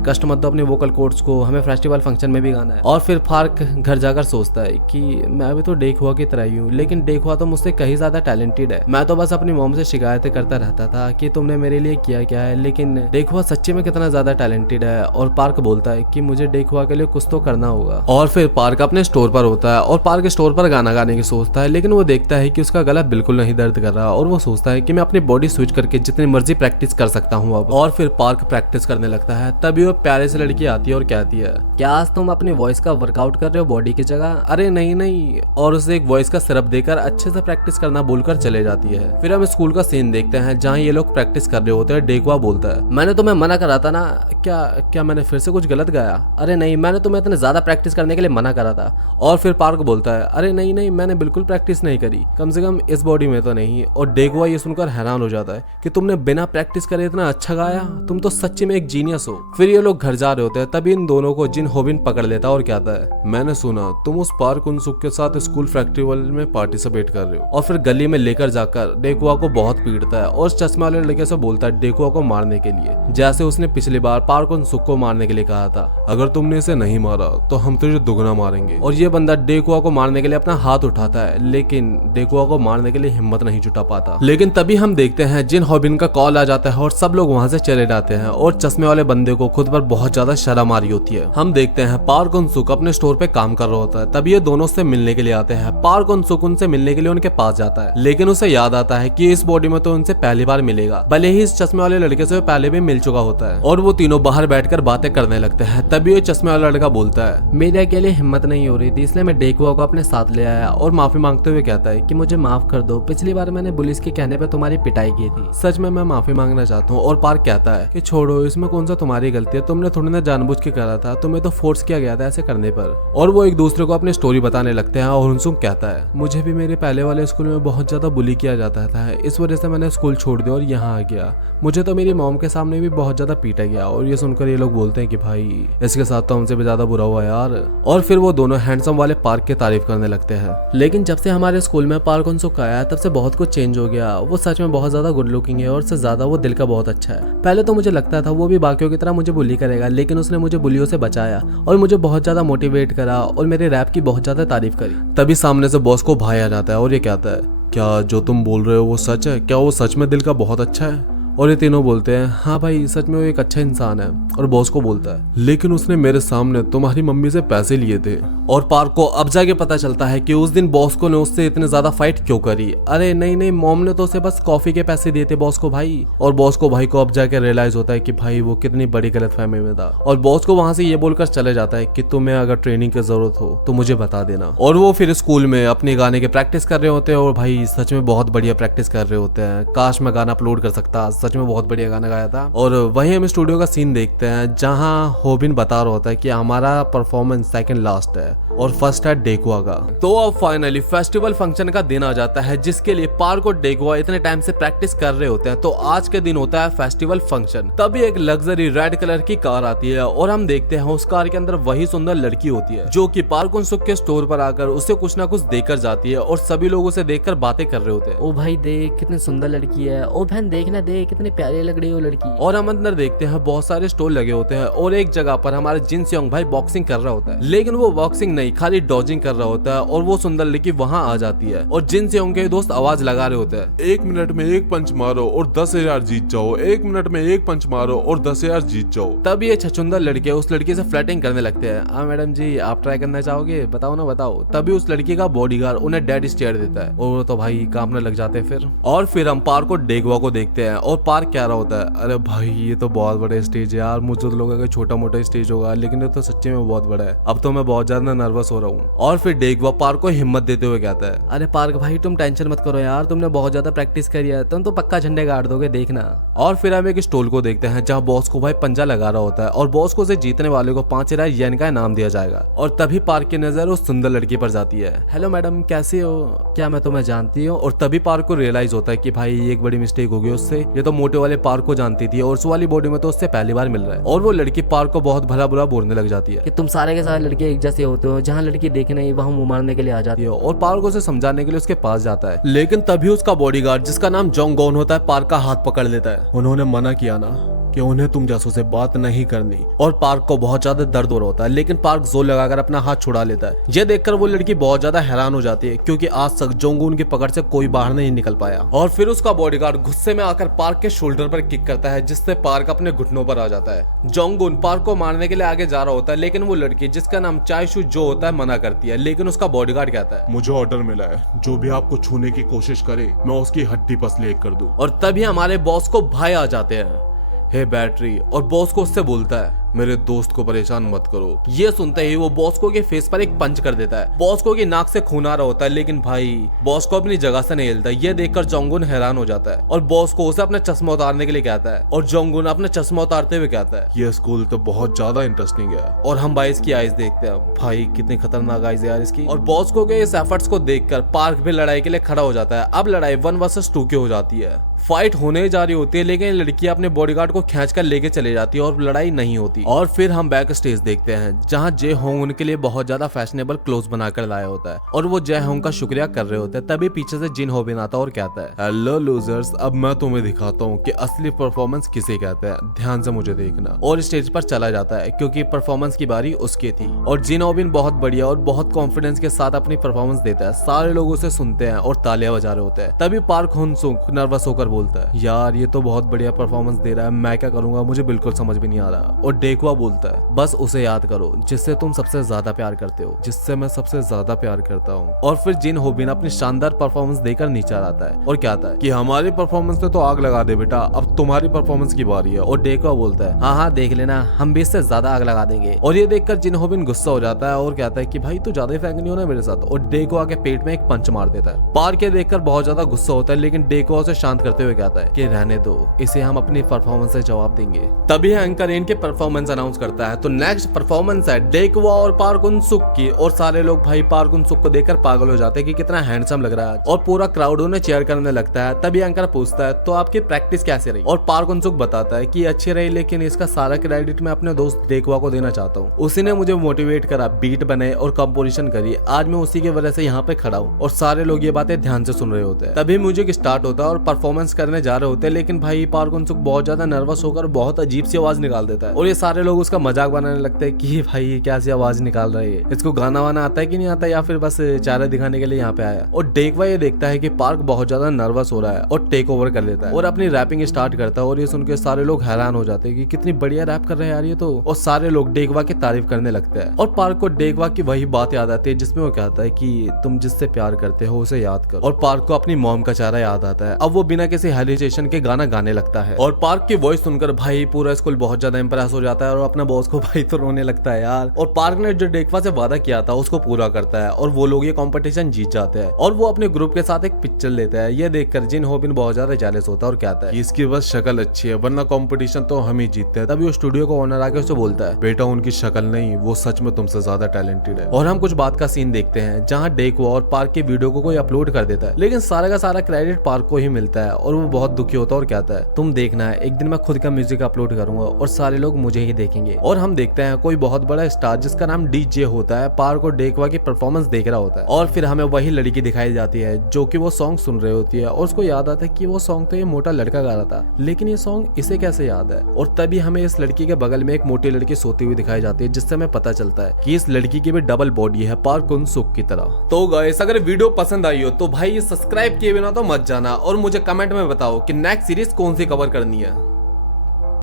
कष्ट मत दो अपने वोकल कोर्ड्स को, हमें फेस्टिवल फंक्शन में भी गाना है। और फिर पार्क घर जाकर सोचता है कि मैं भी तो डेकुआ की तरह ही हूँ, लेकिन डेकुआ तो मुझसे कहीं ज्यादा टैलेंटेड है। मैं तो बस अपनी मॉम से शिकायतें करता रहता था कि तुमने मेरे लिए किया क्या है, लेकिन डेकुआ सच्ची में कितना ज्यादा टैलेंटेड है। और पार्क बोलता है कि मुझे डेकुआ के लिए कुछ तो करना होगा। और फिर पार्क अपने स्टोर पर होता है और पार्क स्टोर पर गाना गाने की सोचता है, लेकिन वो देखता है कि उसका गला बिल्कुल नहीं दर्द कर रहा और वो सोचता है कि मैं अपनी बॉडी स्विच करके जितनी मर्जी प्रैक्टिस कर सकता हूँ अब। और फिर पार्क प्रैक्टिस करने लगता है। तभी वो प्यारे से लड़की आती है और कहती है, क्या आज तुम अपनी वॉइस का वर्कआउट कर रहे हो बॉडी की जगह? अरे नहीं नहीं, और उसे एक वॉइस का सिरप देकर अच्छे से प्रैक्टिस करना बोलकर चले जाती है। फिर हम स्कूल का सीन देखते हैं जहाँ ये लोग प्रैक्टिस कर रहे होते हैं। डेकुआ बोलता है, मैंने तुम्हें मना करा था ना। क्या मैंने फिर से कुछ गलत गाया? अरे नहीं, मैंने तुम्हें इतने ज्यादा प्रैक्टिस करने के लिए मना करा था। और फिर पार्क बोलता है, अरे नहीं नहीं, मैंने बिल्कुल प्रैक्टिस नहीं करी, कम से कम इस बॉडी में तो नहीं। और डेकुआ ये सुनकर हैरान हो जाता है कि तुमने बिना प्रैक्टिस करे इतना अच्छा गाया, तुम तो सच्ची में एक जीनियस हो। फिर ये लोग घर जा रहे होते हैं, तभी इन दोनों को जिन होबिन पकड़ लेता है और कहता है, मैंने सुना तुम उस पार्क उनसुक के साथ स्कूल फेस्टिवल में पार्टिसिपेट कर रहे हो। और फिर गली में लेकर जाकर डेकुआ को बहुत पीटता है और चश्मे वाले लड़के से बोलता है डेकुआ को मारने के लिए, जैसे उसने पिछली बार पार्क उनसुक को मारने के लिए कहा था। अगर तुमने इसे नहीं मारा तो हम तुझे दुगना मारेंगे। और ये बंदा डेकुआ को मारने के लिए अपना हाथ उठाता है, लेकिन डेकुआ को मारने के लिए हिम्मत नहीं जुटा पाता। लेकिन तभी हम देखते हैं जिन होबिन का कॉल आ जाता है और सब लोग वहां से चले जाते हैं और चश्मे वाले बंदे को खुद पर बहुत ज्यादा शर्म आ रही होती है। हम देखते हैं पार्क उनसुक अपने स्टोर पे काम कर रहा होता है। तभी ये दोनों से मिलने के लिए आते हैं। पार्क उनसुक उनसे मिलने के लिए उनके पास जाता है, लेकिन उसे याद आता है कि इस बॉडी में तो उनसे पहली बार मिलेगा, भले ही इस चश्मे वाले लड़के से पहले भी मिल चुका होता है। और वो तीनों बाहर बैठकर बातें करने लगते हैं। तभी ये चश्मे वाला लड़का बोलता है, मेरे अकेले हिम्मत नहीं हो रही थी, इसलिए मैं डेकुआ को अपने साथ ले आया। और माफी मांगते हुए कहता है कि मुझे माफ कर दो, पिछली बार मैंने पुलिस के कहने पे तुम्हारी पिटाई की थी। सच में मैं माफी मांगना चाहता हूँ। और पार्क कहता है कि छोड़ो, इसमें कौन सा तुम्हारी गलती है, तुमने थोड़ी ना जानबूझ के करा था, तुम्हें तो फोर्स किया गया था ऐसे करने पर। और वो एक दूसरे को अपनी स्टोरी बताने लगते हैं। और उनसुक कहता है, मुझे भी मेरे पहले वाले स्कूल में बहुत ज्यादा बुली किया जाता था, इस वजह से मैंने स्कूल छोड़ दिया और यहाँ आ गया। मुझे तो मेरी मॉम के सामने भी बहुत ज्यादा पीटा गया। और ये सुनकर ये लोग बोलते हैं कि भाई इसके साथ तो हमसे भी ज्यादा बुरा हुआ यार। और फिर वो दोनों हैंडसम वाले पार्क की तारीफ करने लगते हैं। लेकिन जब से हमारे स्कूल में पार्क उनसुक आया तब से बहुत कुछ चेंज हो गया। वो सच में बहुत ज्यादा गुड लुकिंग है और से ज्यादा वो दिल का बहुत अच्छा है। पहले तो मुझे लगता था वो भी बाकियों की तरह मुझे बुली करेगा, लेकिन उसने मुझे बुलियों से बचाया और मुझे बहुत ज्यादा मोटिवेट करा और मेरे रैप की बहुत ज्यादा तारीफ करी। तभी सामने से बॉस को भाई आ जाता है और ये कहता है, क्या जो तुम बोल रहे हो वो सच है? क्या वो सच में दिल का बहुत अच्छा है? और ये तीनों बोलते हैं, हाँ भाई सच में वो एक अच्छा इंसान है। और बॉस को बोलता है, लेकिन उसने मेरे सामने तुम्हारी मम्मी से पैसे लिए थे। और पार्क को अब जाके पता चलता है कि उस दिन बॉस को ने उससे इतने ज्यादा फाइट क्यों करी। अरे नहीं नहीं, मॉम ने तो उसे बस कॉफी के पैसे दिए थे बॉस को भाई। और बॉस को भाई को अब जाके रियलाइज होता है कि भाई वो कितनी बड़ी गलतफहमी में था। और बॉस को वहां से ये बोलकर चले जाता है कि तुम्हें अगर ट्रेनिंग की जरूरत हो तो मुझे बता देना। और वो फिर स्कूल में अपने गाने के प्रैक्टिस कर रहे होते हैं और भाई सच में बहुत बढ़िया प्रैक्टिस कर रहे होते हैं। काश मैं गाना अपलोड कर सकता, सच में बहुत बढ़िया गाना गाया था। और वहीं हम स्टूडियो का सीन देखते हैं जहां होबिन बता रहा होता है कि हमारा परफॉर्मेंस सेकंड लास्ट है और फर्स्ट है डेकुआ का। तो अब फाइनली फेस्टिवल फंक्शन का दिन आ जाता है जिसके लिए पार्क और डेकुआ इतने टाइम से प्रैक्टिस कर रहे होते हैं। तो आज के दिन होता है फेस्टिवल फंक्शन। तभी एक लग्जरी रेड कलर की कार आती है और हम देखते हैं उस कार के अंदर वही सुंदर लड़की होती है जो कि पार्क उनसुक के स्टोर पर आकर उसे कुछ ना कुछ देकर जाती है और सभी लोग उसे देखकर बातें कर रहे होते हैं। ओ भाई देख कितनी सुंदर लड़की है, ओ बहन देखना देख कितनी प्यारी लग रही है वो लड़की। और हम अंदर देखते हैं बहुत सारे स्टॉल लगे होते हैं और एक जगह पर हमारे जिन सेओंग भाई बॉक्सिंग कर रहा होता है, लेकिन वो बॉक्सिंग नहीं खाली डॉजिंग कर रहा होता है। और वो सुंदर लड़की वहां आ जाती है और जिन सेओंग के दोस्त आवाज लगा रहे होते हैं, 1 मिनट में 1 पंच मारो और 10,000 जीत जाओ, 1 मिनट में 1 पंच मारो और 10,000 जीत जाओ। तब ये छछुंदर लड़के उस लड़की से फ्लर्टिंग करने लगते हैं। हाँ मैडम जी आप ट्राई करना चाहोगे, बताओ ना बताओ। तभी उस लड़की का बॉडीगार्ड उन्हें डेड स्टेयर देता है और वो तो भाई कांपने लग जाते हैं फिर। और फिर हम पार्क और डेकुआ को देखते हैं और पार्क कह रहा होता है, अरे भाई ये तो बहुत बड़ा स्टेज है यार, मुझे तो लगा कि छोटा मोटा स्टेज होगा, लेकिन ये तो सच्ची में बहुत बड़ा है, अब तो मैं बहुत ज्यादा नर्वस हो रहा हूँ। और फिर डेकुआ पार्क को हिम्मत देते हुए कहता है, अरे पार्क भाई तुम टेंशन मत करो यार, तुमने बहुत ज्यादा प्रैक्टिस करी है, तुम तो पक्का झंडे गाड़ दोगे देखना। और फिर हम एक स्टॉल को देखते हैं जहाँ बॉस को भाई पंजा लगा रहा होता है और बॉस को उसे जीतने वाले को 5,000 येन का इनाम दिया जाएगा। और तभी पार्क की नजर उस सुंदर लड़की पर जाती है। हेलो मैडम कैसे हो, क्या मैं तुम्हें जानती हूँ? और तभी पार्क को रियलाइज होता है कि भाई एक बड़ी मिस्टेक हो गई उससे, ये तो तो मोटे वाले पार्क को जानती थी और उस वाली बॉडी में तो उससे पहली बार मिल रहा है। और वो लड़की पार्क को बहुत भला बुरा बोलने लग जाती है कि तुम सारे के सारे लड़के एक जैसे होते हो, जहाँ लड़की देखे नहीं वहाँ मुंह मारने के लिए आ जाती हो। और पार्क उसे समझाने के लिए उसके पास जाता है, लेकिन तभी उसका बॉडीगार्ड जिसका नाम जोंग गॉन होता है पार्क का हाथ पकड़ लेता है। उन्होंने मना किया ना कि उन्हें तुम जैसों से बात नहीं करनी। और पार्क को बहुत ज्यादा दर्द हो रहा होता है, लेकिन पार्क जोर लगाकर अपना हाथ छुड़ा लेता है। यह देखकर वो लड़की बहुत ज्यादा हैरान हो जाती है क्योंकि आज तक जोंगून की पकड़ से कोई बाहर नहीं निकल पाया। और फिर उसका बॉडीगार्ड गुस्से में आकर पार्क के शोल्डर पर किक करता है, जिससे पार्क अपने घुटनों पर आ जाता है। जोंगून पार्क को मारने के लिए आगे जा रहा होता है, लेकिन वो लड़की जिसका नाम चायशु जो होता है मना करती है। लेकिन उसका बॉडीगार्ड कहता है, मुझे ऑर्डर मिला है, जो भी आपको छूने की कोशिश करे मैं उसकी हड्डी पसली एक कर दूं। और तभी हमारे बॉस को भाई आ जाते हैं, हे बैटरी, और बॉस को उससे बोलता है, मेरे दोस्त को परेशान मत करो। ये सुनते ही वो बॉस को के फेस पर एक पंच कर देता है। बॉस को की नाक से खून आ रहा होता है, लेकिन भाई बॉस को अपनी जगह से नहीं हिलता। ये देखकर जोंगुन हैरान हो जाता है और बॉस को उसे अपना चश्मा उतारने के लिए कहता है। और जोंगुन अपना चश्मा उतारते हुए कहता है, ये स्कूल तो बहुत ज्यादा इंटरेस्टिंग है। और हम भाई इसकी आइज देखते हैं, भाई कितनी खतरनाक आइज है यार इसकी। और बॉस को के इस एफर्ट्स को देखकर पार्क भी लड़ाई के लिए खड़ा हो जाता है। अब लड़ाई 1 वर्सेस 2 की हो जाती है। फाइट होने जा रही होती है, लेकिन लड़कियां अपने बॉडीगार्ड को खींचकर लेके चले जाती है और लड़ाई नहीं होती। और फिर हम बैक स्टेज देखते हैं जहां जे होंग उनके लिए बहुत ज्यादा फैशनेबल क्लोथ बनाकर लाया होता है और वो जय होंग का शुक्रिया कर रहे होते हैं। तभी पीछे से जिन होबिन आता है और कहता है, हेलो लूजर्स, अब मैं तुम्हें दिखाता हूँ कि असली परफॉर्मेंस किसे कहते हैं, ध्यान से मुझे देखना। और स्टेज पर चला जाता है क्योंकि परफॉर्मेंस की बारी उसकी थी। और जिन होबिन बहुत बढ़िया और बहुत कॉन्फिडेंस के साथ अपनी परफॉर्मेंस देता है। सारे लोग उसे सुनते हैं और तालियां बजा रहे होते हैं। तभी पार्क हुन सुंग नर्वस होकर बोलता है, यार ये तो बहुत बढ़िया परफॉर्मेंस दे रहा है, मैं क्या करूंगा, मुझे बिल्कुल समझ भी नहीं आ रहा। और डेकुआ बोलता है, बस उसे याद करो जिससे तुम सबसे ज्यादा प्यार करते हो, जिससे मैं सबसे ज्यादा प्यार करता हूँ। और फिर जिन होबिन अपनी शानदार परफॉर्मेंस देकर नीचे आता है और कहता है कि हमारी परफॉर्मेंस ने तो आग लगा दे बेटा, अब तुम्हारी परफॉर्मेंस की बारी है। और डेकुआ बोलता है, हाँ हाँ देख लेना, हम भी इससे ज्यादा आग लगा देंगे। और ये देखकर जिन होबिन गुस्सा हो जाता है और कहता है कि भाई तू ज्यादा फ्रैंक नहीं होना मेरे साथ। और डेकुआ के पेट में एक पंच मार देता है। पार्क ये देखकर बहुत ज्यादा गुस्सा होता है, लेकिन डेकुआ उसे शांत करते हुए कहता है कि रहने दो, इसे हम अपनी परफॉर्मेंस से जवाब देंगे। तभी एंकर इनके परफॉर्मेंस अनाउंस करता है। तो नेक्स्ट परफॉर्मेंस है डेकुआ और पार्क उन सुक की। और सारे लोग भाई पार्क उन सुक को देखकर पागल हो जाते हैं कि कितना हैंडसम लग रहा है और पूरा क्राउड उन्हें चेयर करने लगता है। तभी एंकर पूछता है, तो आपकी प्रैक्टिस कैसे रही? और पार्क उन सुक बताता है कि अच्छी रही, लेकिन इसका सारा क्रेडिट मैं अपने दोस्त डेकुआ को देना चाहता हूँ। उसी ने मुझे मोटिवेट करा, बीट बने और कंपोजिशन करी। आज मैं उसी की वजह से यहाँ पे खड़ा हूँ। और सारे लोग ये बातें ध्यान से सुन रहे होते हैं। तभी म्यूजिक स्टार्ट होता है और परफॉर्मेंस करने जा रहे होते हैं, लेकिन भाई पार्क उन सुक बहुत ज्यादा नर्वस होकर बहुत अजीब सी आवाज निकाल देता है। और ये सारे लोग उसका मजाक बनाने लगते हैं कि भाई ये क्या सी आवाज निकाल रही है, इसको गाना वाना आता है कि नहीं आता, या फिर बस चारा दिखाने के लिए यहाँ पे आया। और डेकुआ ये देखता है कि पार्क बहुत ज्यादा नर्वस हो रहा है और टेक ओवर कर लेता है और अपनी रैपिंग स्टार्ट करता है। और ये सुनकर सारे लोग हैरान हो जाते हैं कि कितनी बढ़िया रैप कर रहे हैं यार ये तो। और सारे लोग डेकुआ की तारीफ करने लगते हैं। और पार्क को डेकुआ की वही बात याद आती है जिसमें वो कहता है कि तुम जिससे प्यार करते हो उसे याद करो। और पार्क को अपनी मॉम का चेहरा याद आता है। अब वो बिना किसी हेजिटेशन के गाना गाने लगता है। और पार्क की वॉइस सुनकर भाई पूरा स्कूल बहुत ज्यादा इंप्रेस हो जाता है और अपना बॉस को भाई तो रोने लगता है यार। और पार्क ने जो डेकुआ से वादा किया था उसको पूरा करता है और वो लोग ये कंपटीशन जीत जाते हैं। और वो अपने ग्रुप के साथ एक पिक्चर लेता है। ये देखकर जिन होबिन बहुत ज्यादा जेलस होता है और कहता है इसकी बस शक्ल अच्छी है, वरना कंपटीशन तो हम ही जीतते हैं। तभी वो स्टूडियो को ओनर आके उससे बोलता है, बेटा उनकी शक्ल नहीं, वो सच में तुमसे ज्यादा टैलेंटेड है। और हम कुछ बात का सीन देखते हैं जहाँ डेकुआ और पार्क के वीडियो को कोई अपलोड कर देता है, लेकिन सारा का सारा क्रेडिट पार्क को ही मिलता है। और वो बहुत दुखी होता है और कहता है, तुम देखना है एक दिन मैं खुद का म्यूजिक अपलोड करूंगा और सारे लोग मुझे ही देखेंगे। और हम देखते हैं कोई बहुत बड़ा स्टार जिसका नाम डीजे होता है पार्क और डेकुआ की परफॉर्मेंस देख रहा होता है। और फिर हमें वही लड़की दिखाई जाती है जो कि वो सॉन्ग सुन रही होती है और उसको याद आता है कि वो सॉन्ग तो ये मोटा लड़का गा रहा था, लेकिन ये सॉन्ग इसे कैसे याद है। और तभी हमें इस लड़की के बगल में एक मोटी लड़की सोती हुई दिखाई जाती है, जिससे हमें पता चलता है कि इस लड़की की भी डबल बॉडी है पार्क उन सुक की तरह। तो गाइस अगर वीडियो पसंद आई हो तो भाई सब्सक्राइब किए बिना तो मत जाना और मुझे कमेंट में बताओ कि नेक्स्ट सीरीज कौन सी कवर करनी है।